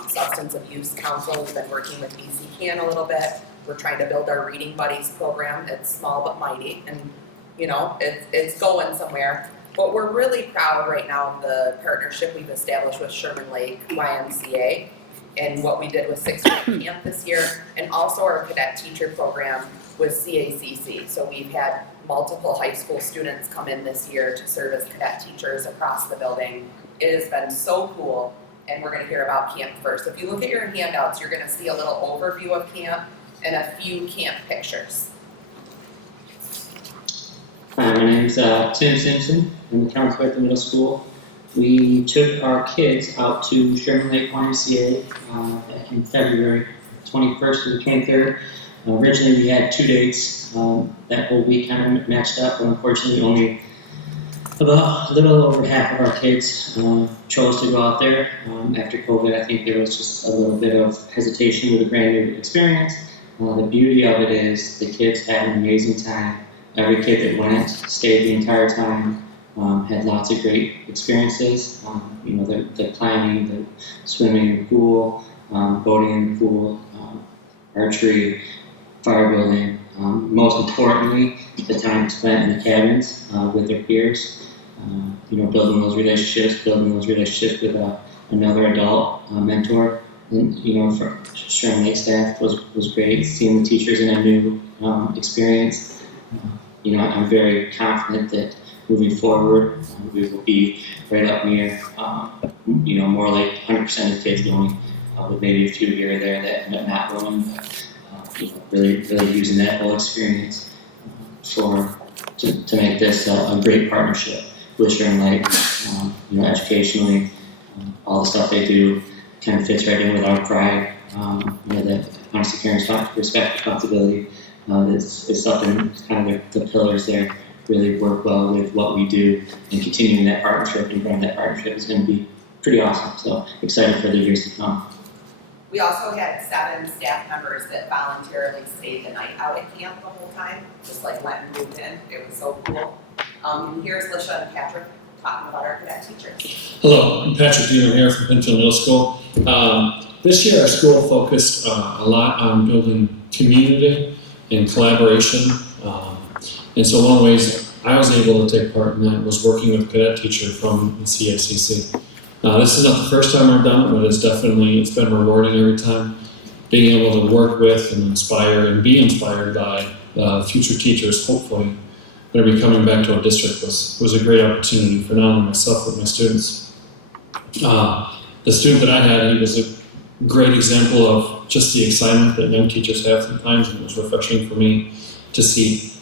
Substance Abuse Council, we've been working with BC a little bit. We're trying to build our Reading Buddies program. It's small but mighty, and it's going somewhere. But we're really proud right now of the partnership we've established with Sherman Lake YMCA and what we did with Sixth Grade Camp this year, and also our cadet teacher program with CACC. So we've had multiple high school students come in this year to serve as cadet teachers across the building. It has been so cool, and we're going to hear about camp first. If you look at your handouts, you're going to see a little overview of camp and a few camp pictures. Hi, my name's Tim Simpson. I'm the counselor at the middle school. We took our kids out to Sherman Lake YMCA back in February 21st to the 23rd. Originally we had 2 dates. That whole week kind of matched up, but unfortunately only about a little over half of our kids chose to go out there. After COVID, I think there was just a little bit of hesitation with a brand new experience. The beauty of it is the kids had an amazing time. Every kid that went stayed the entire time, had lots of great experiences. The climbing, the swimming in the pool, boating in the pool, archery, fire building. Most importantly, the time spent in the cabins with their peers. Building those relationships with another adult mentor. And for Sherman Lake staff was great. Seeing the teachers in a new experience. I'm very confident that moving forward, we will be right up near, more like 100% of kids going, with maybe a few here or there that end up not going, but really using that whole experience to make this a great partnership with Sherman Lake. Educationally, all the stuff they do kind of fits right in with our pride. That honesty, caring, respect, accountability. It's something, kind of the pillars there really work well with what we do, and continuing that partnership and growing that partnership is going to be pretty awesome. So excited for the years to come. We also had 7 staff members that voluntarily stayed the night out at camp the whole time, just like went and moved in. It was so cool. And here's Lisha and Patrick talking about our cadet teachers. Hello, I'm Patrick Dean. I'm here from Pennfield Middle School. This year our school focused a lot on building community and collaboration. And so one of the ways I was able to take part in that was working with a cadet teacher from the CACC. This is not the first time I've done it, but it's been rewarding every time. Being able to work with and inspire and be inspired by future teachers, hopefully, that are be coming back to our district was a great opportunity for not only myself, but my students. The student that I had, he was a great example of just the excitement that young teachers have sometimes, and it was refreshing for me to see.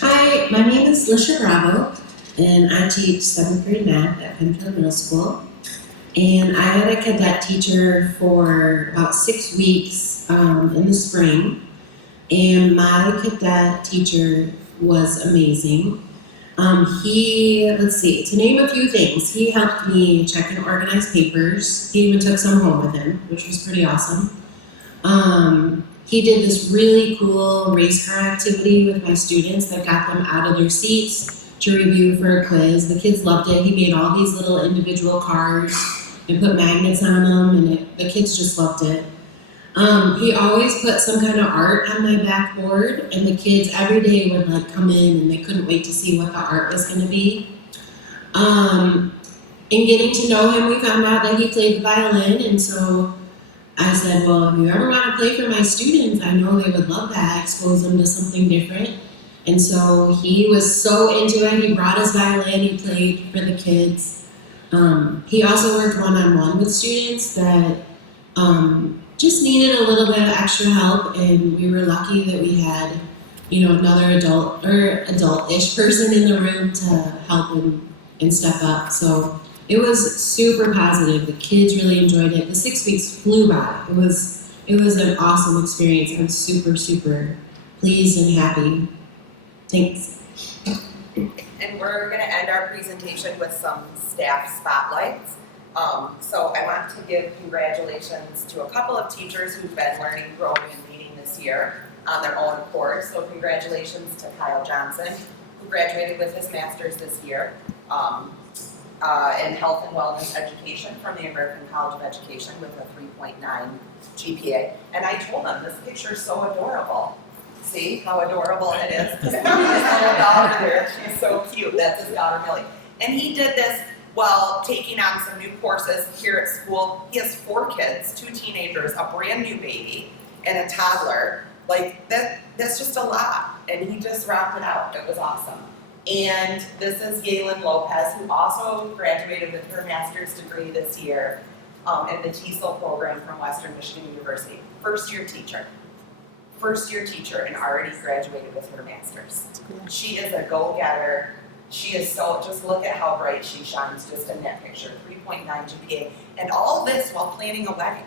Hi, my name is Lisha Bravo, and I teach 7th grade math at Pennfield Middle School. And I had a cadet teacher for about 6 weeks in the spring, and my cadet teacher was amazing. To name a few things, he helped me check and organize papers. He even took some home with him, which was pretty awesome. He did this really cool race car activity with my students that got them out of their seats to review for a quiz. The kids loved it. He made all these little individual cars and put magnets on them, and the kids just loved it. He always put some kind of art on my backboard, and the kids every day would come in and they couldn't wait to see what the art was going to be. In getting to know him, we found out that he played the violin, and so I said, well, if you ever want to play for my students, I know they would love that, expose them to something different. And so he was so into it. He brought his violin, he played for the kids. He also worked one-on-one with students that just needed a little bit of extra help, and we were lucky that we had, another adult or adult-ish person in the room to help and step up. So it was super positive. The kids really enjoyed it. The 6 weeks flew by. It was an awesome experience. I'm super, super pleased and happy. Thanks. And and we're gonna end our presentation with some staff spotlights. So I want to give congratulations to a couple of teachers who've been learning, growing, and leading this year on their own accord. So congratulations to Kyle Johnson, who graduated with his master's this year in health and wellness education from the American College of Education with a 3.9 GPA. And I told him, this picture is so adorable. See how adorable it is? His little daughter there, she's so cute. That's his daughter Millie. And he did this while taking on some new courses here at school. He has 4 kids, 2 teenagers, a brand new baby, and a toddler. Like that's just a lot. And he just rocked it out. It was awesome. And this is Yalen Lopez, who also graduated with her master's degree this year in the TESOL program from Western Michigan University. First year teacher and already graduated with her master's. She is a go-getter. She is so, just look at how bright she shines just in that picture, 3.9 GPA. And all this while planning a wedding.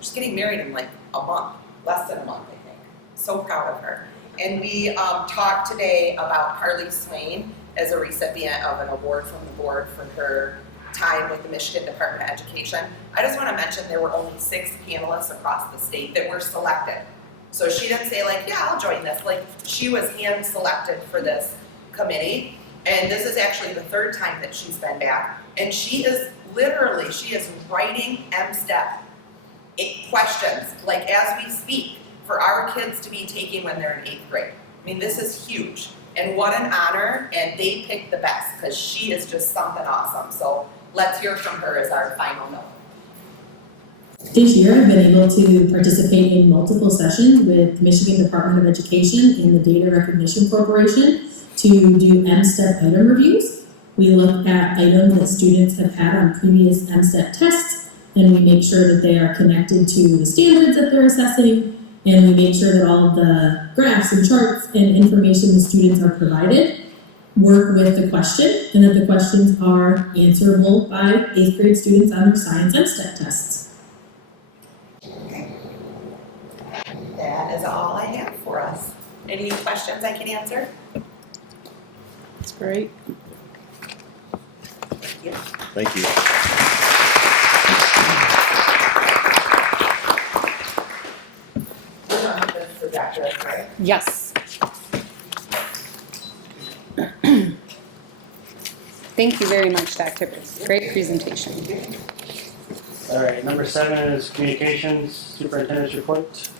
She's getting married in like a month, less than a month, I think. So proud of her. And we talked today about Carly Swain as a recipient of an award from the board for her time with the Michigan Department of Education. I just want to mention there were only 6 panelists across the state that were selected. So she didn't say like, yeah, I'll join this. Like, she was hand selected for this committee. And this is actually the 3rd time that she's been back. And she is writing M-STEP questions, like as we speak, for our kids to be taking when they're in 8th grade. I mean, this is huge. And what an honor, and they picked the best, because she is just something awesome. So let's hear from her as our final note. This year, I've been able to participate in multiple sessions with the Michigan Department of Education and the Data Recognition Corporation to do M-STEP item reviews. We look at items that students have had on previous M-STEP tests, and we make sure that they are connected to the standards that they're assessing, and we make sure that all of the graphs and charts and information the students are provided work with the question, and that the questions are answerable by 8th grade students on their science M-STEP tests. That is all I have for us. Any questions I can answer? That's great. Thank you. Thank you. This is Dr. Right? Yes. Thank you very much, Dr. Bruce. Great presentation. All right, number 7 is communications, superintendent's report.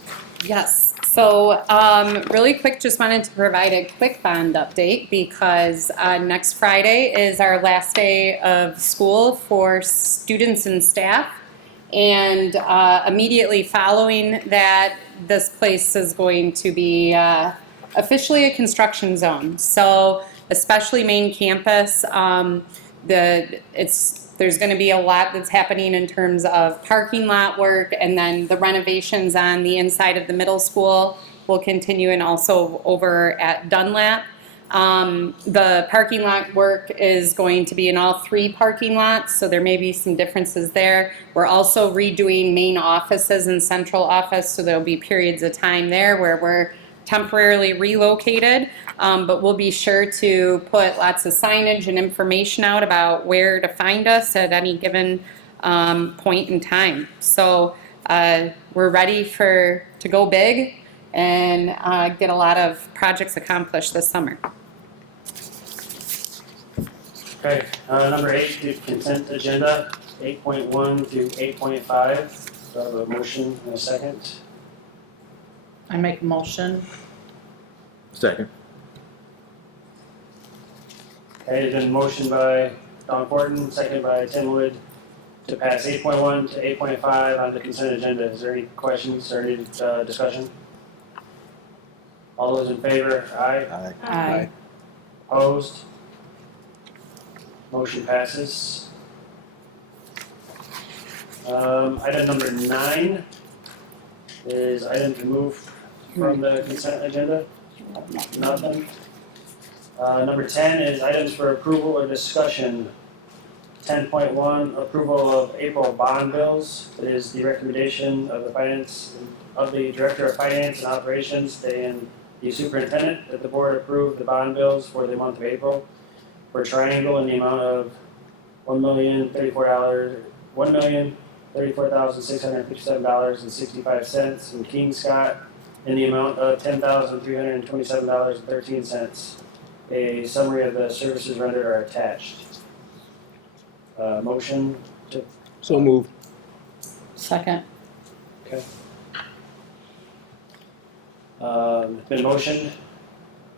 Yes. So really quick, just wanted to provide a quick bond update because next Friday is our last day of school for students and staff. And immediately following that, this place is going to be officially a construction zone. So especially main campus, there's going to be a lot that's happening in terms of parking lot work, and then the renovations on the inside of the middle school will continue, and also over at Dunlap. The parking lot work is going to be in all 3 parking lots, so there may be some differences there. We're also redoing main offices and central office, so there'll be periods of time there where we're temporarily relocated, but we'll be sure to put lots of signage and information out about where to find us at any given point in time. So we're ready to go big and get a lot of projects accomplished this summer. Okay, number 8, the consent agenda, 8.1 through 8.5. So I have a motion and a second. I make a motion. Second. Okay, it's been motioned by Don Horton, seconded by Tim Wood to pass 8.1 to 8.5 on the consent agenda. Is there any questions or any discussion? All those in favor, aye? Aye. Opposed? Motion passes. Item number 9 is items removed from the consent agenda. Nothing. Number 10 is items for approval or discussion. 10.1, approval of April bond bills. It is the recommendation of the Director of Finance and Operations and the Superintendent that the Board approve the bond bills for the month of April. for Triangle in the amount of $1,034,657.65, and King Scott in the amount of $10,327.13. A summary of the services rendered are attached. Motion to. So moved. Second. Okay. It's been motioned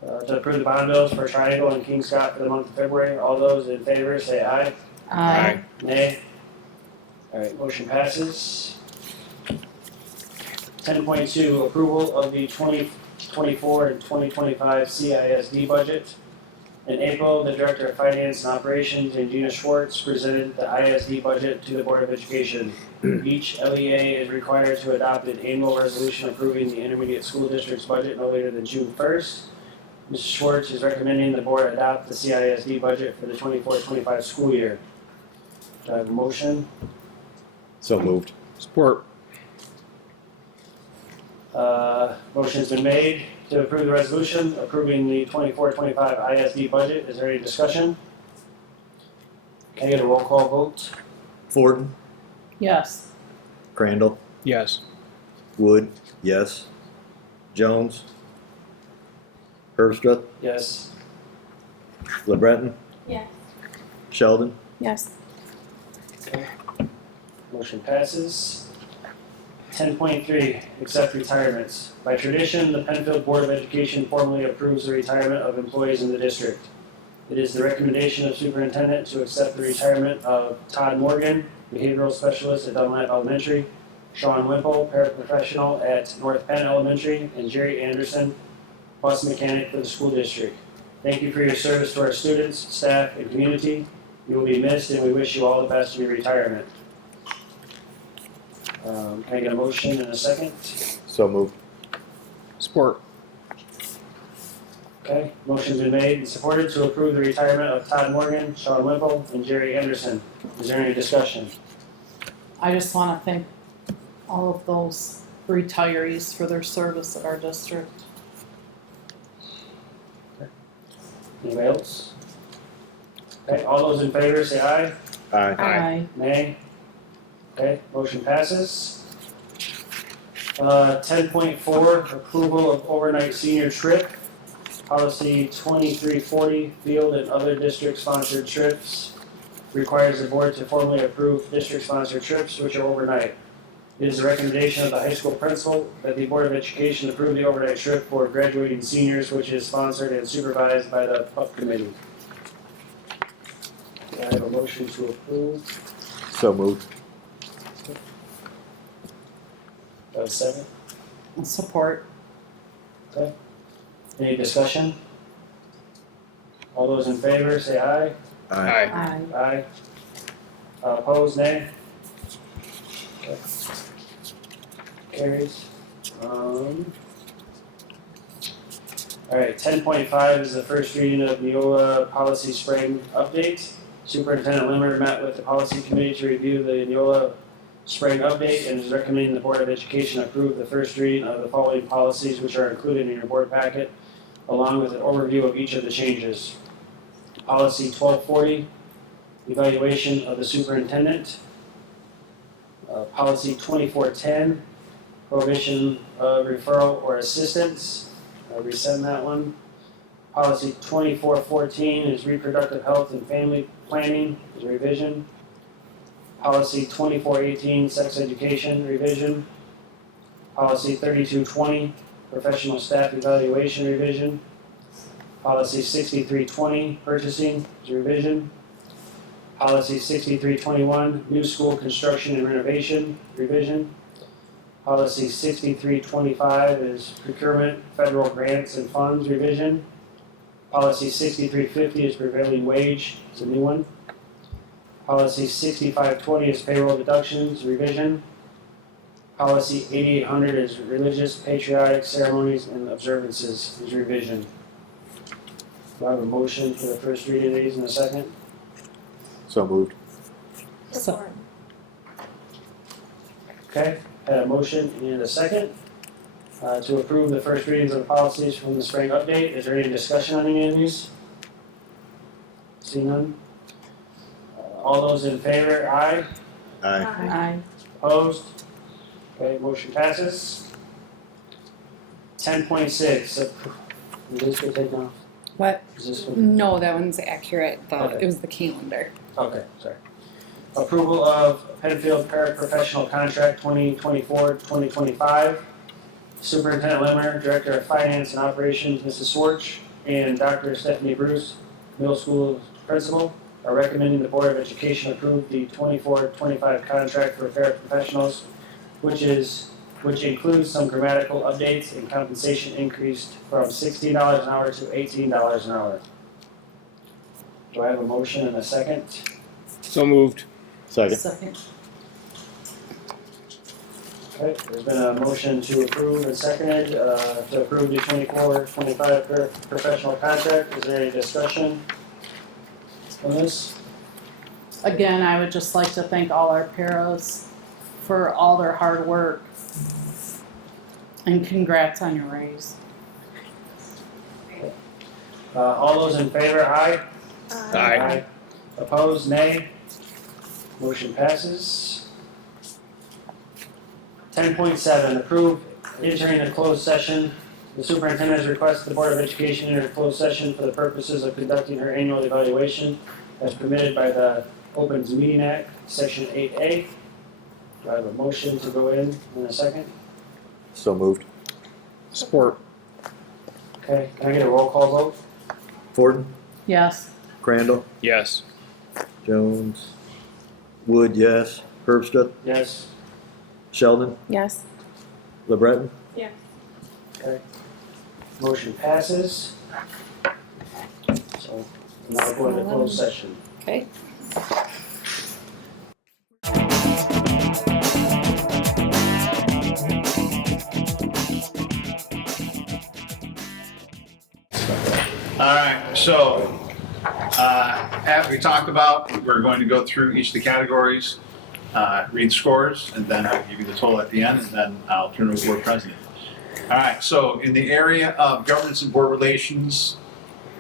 to approve the bond bills for Triangle and King Scott for the month of February. All those in favor say aye. Aye. Nay. All right, motion passes. 10.2, approval of the 2024 and 2025 CISD budget. In April, the Director of Finance and Operations, Gina Schwartz, presented the ISD budget to the Board of Education. Each LEA is required to adopt an annual resolution approving the intermediate school district's budget no later than June 1st. Mrs. Schwartz is recommending the board adopt the CISD budget for the 24-25 school year. Do I have a motion? So moved. Support. Motion's been made to approve the resolution approving the 24-25 ISD budget. Is there any discussion? Can I get a roll call vote? Ford, Yes. Crandall, Yes. Wood, yes. Jones, Herbstrut, Yes. LeBreton, Yes. Sheldon, Yes. Okay. Motion passes. 10.3, accept retirements. By tradition, the Pennfield Board of Education formally approves the retirement of employees in the district. It is the recommendation of superintendent to accept the retirement of Todd Morgan, behavioral specialist at Dunlap Elementary, Sean Wimple, paraprofessional at North Penn Elementary, and Jerry Anderson, bus mechanic for the school district. Thank you for your service to our students, staff, and community. You will be missed, and we wish you all the best in your retirement. Can I get a motion in a second? so moved. Support. Okay, motion's been made and supported to approve the retirement of Todd Morgan, Sean Wimple, and Jerry Anderson. Is there any discussion? I just want to thank all of those retirees for their service at our district. Anybody else? Okay, all those in favor say aye. Aye. Aye. Nay? Okay, motion passes. 10.4, approval of overnight senior trip. Policy 2340, field and other district-sponsored trips. Requires the board to formally approve district-sponsored trips which are overnight. It is the recommendation of the high school principal that the Board of Education approve the overnight trip for graduating seniors, which is sponsored and supervised by the PUP committee. Do I have a motion to approve? So moved. Do I have a second? Support. Okay. Any discussion? All those in favor say aye. Aye. Aye. Aye. Opposed, nay? Okay. Carries. Alright, 10.5 is the first reading of Neola Policy Spring Update. Superintendent Limmer met with the Policy Committee to review the Neola Spring Update and is recommending the Board of Education approve the first reading of the following policies which are included in your board packet, along with an overview of each of the changes. Policy 1240, evaluation of the superintendent. Policy 2410, prohibition of referral or assistance. I'll resend that one. Policy 2414 is reproductive health and family planning, is revision. Policy 2418, sex education, revision. Policy 3220, professional staff evaluation, revision. Policy 6320, purchasing, is revision. Policy 6321, new school construction and renovation, revision. Policy 6325 is procurement, federal grants and funds, revision. Policy 6350 is prevailing wage, it's a new one. Policy 6520 is payroll deductions, revision. Policy 8800 is religious, patriotic ceremonies and observances, is revision. Do I have a motion for the first reading of these in a second? So moved. Support. Okay, had a motion and a second to approve the first readings of the policies from the spring update. Is there any discussion on any of these? Seeing none? All those in favor, aye. Aye. Aye. Opposed? Okay, motion passes. 10.6, is this good take now? What? Is this one? No, that one's accurate. Okay. It was the calendar. Okay, sorry. Approval of Pennfield paraprofessional contract 2024-2025. Superintendent Limmer, Director of Finance and Operations, Mrs. Swartz, and Dr. Stephanie Bruce, Middle School Principal, are recommending the Board of Education approve the 24-25 contract for paraprofessionals, which includes some grammatical updates and compensation increased from $16 an hour to $18 an hour. Do I have a motion and a second? So moved. Second. Second. Okay, there's been a motion to approve and seconded, to approve the 24-25 professional contract. Is there any discussion on this? Again, I would just like to thank all our paras for all their hard work. And congrats on your raise. All those in favor, aye? Aye. Opposed, nay? Motion passes. 10.7, approve entering a closed session. The superintendent has requested the Board of Education enter a closed session for the purposes of conducting her annual evaluation as permitted by the Opens Meeting Act, Section 8A. Do I have a motion to go in a second? So moved. Support. Okay, can I get a roll call vote? Forden, Yes. Crandall, Yes. Jones, Wood, yes. Herbstreit, Yes. Sheldon, Yes. LeBreton. Yes. Okay. Motion passes. So now go into closed session. Okay. All right, so as we talked about, we're going to go through each of the categories, read scores, and then I'll give you the total at the end, and then I'll turn it over to Board President. All right, so in the area of governance and board relations,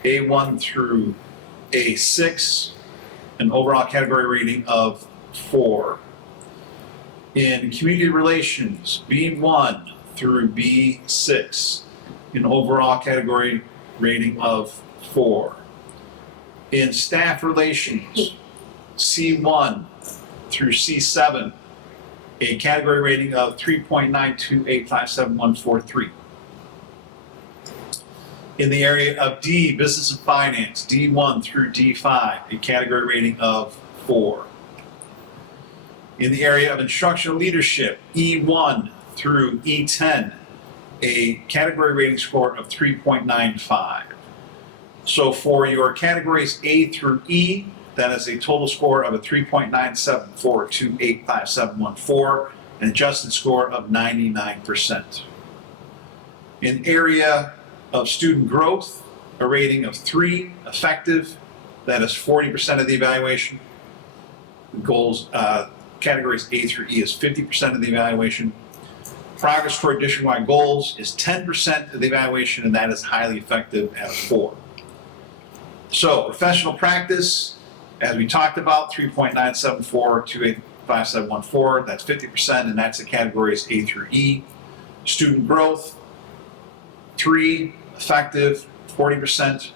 A1 through A6, an overall category rating of 4. In community relations, B1 through B6, an overall category rating of 4. In staff relations, C1 through C7, a category rating of 3.928574143. In the area of D, business and finance, D1 through D5, a category rating of 4. In the area of instructional leadership, E1 through E10, a category rating score of 3.95. So for your categories A through E, that is a total score of a 3.974285714, an adjusted score of 99%. In area of student growth, a rating of 3, effective, that is 40% of the evaluation. Goals, categories A through E is 50% of the evaluation. Progress toward district-wide goals is 10% of the evaluation, and that is highly effective at a 4. So professional practice, as we talked about, 3.974285714, that's 50%, and that's the categories A through E. Student growth, 3, effective, 40%.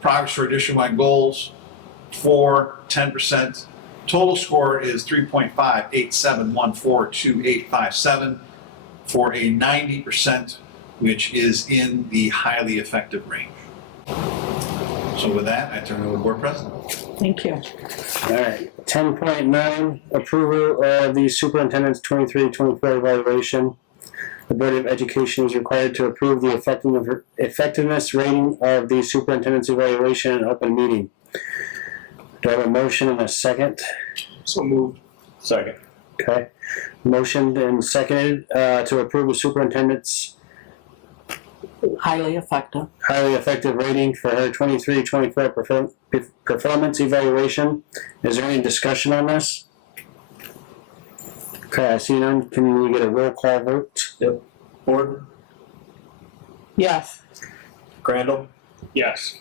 Progress toward district-wide goals, 4, 10%. Total score is 3.587142857 for a 90%, which is in the highly effective range. So with that, I turn it over to Board President. Thank you. All right, 10.9, approval of the superintendent's 23-24 evaluation. The Board of Education is required to approve the effectiveness rating of the superintendent's evaluation in open meeting. Do I have a motion and a second? So moved. Second. Okay. Motioned and seconded to approve the superintendent's Highly effective. rating for her 23-24 performance evaluation. Is there any discussion on this? Okay, I see none. Can we get a roll call vote? Yep. Forden, Yes. Crandall, Yes.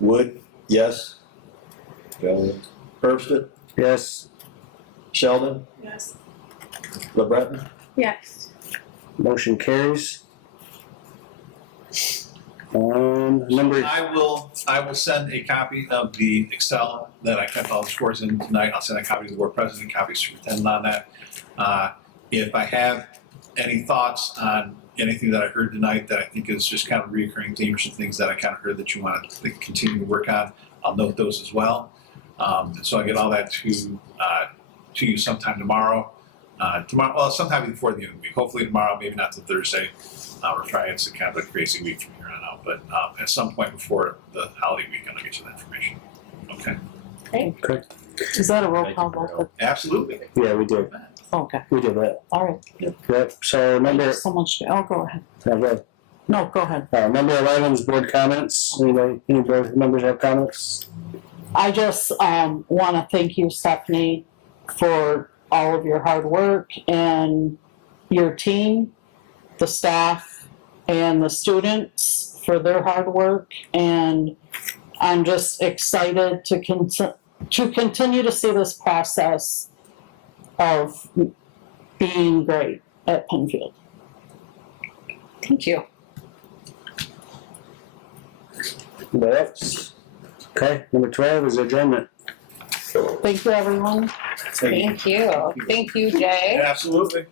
Wood, yes. Herbston, Yes. Sheldon, Yes. LeBreton. Yes. Motion carries. Number, I will send a copy of the Excel that I kept all the scores in tonight. I'll send a copy to the board president, copy to the superintendent on that. If I have any thoughts on anything that I heard tonight that I think is just kind of reoccurring themes or things that I kind of heard that you want to continue to work on, I'll note those as well. And so I'll get all that to you sometime tomorrow. Well, sometime before the end of the week. Hopefully tomorrow, maybe not till Thursday. We're trying. It's kind of a crazy week from here on out, but at some point before the holiday weekend, I'll get you that information. Okay. okay. Is that a roll call vote? Absolutely. Yeah, we did. Okay. We did that. All right. Good. Yep. So Thank number. you so much. Oh, go ahead. Okay. No, go ahead. Number 11 is board comments. Any board members have comments? I just want to thank you, Stephanie, for all of your hard work and your team, the staff, and the students for their hard work. And I'm just excited to continue to see this process of being great at Pennfield. Thank you. Anybody else? Okay, number 12 is adjournment. Thank you, everyone. Thank you. Thank you, Jay. Absolutely.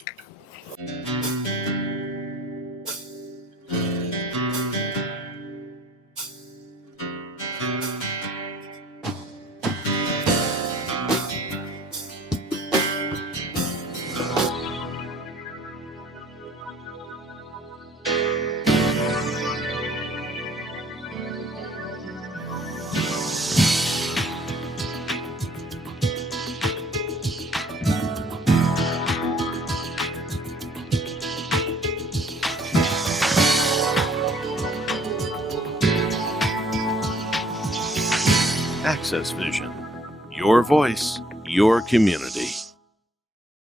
Access Vision. Your voice, your community.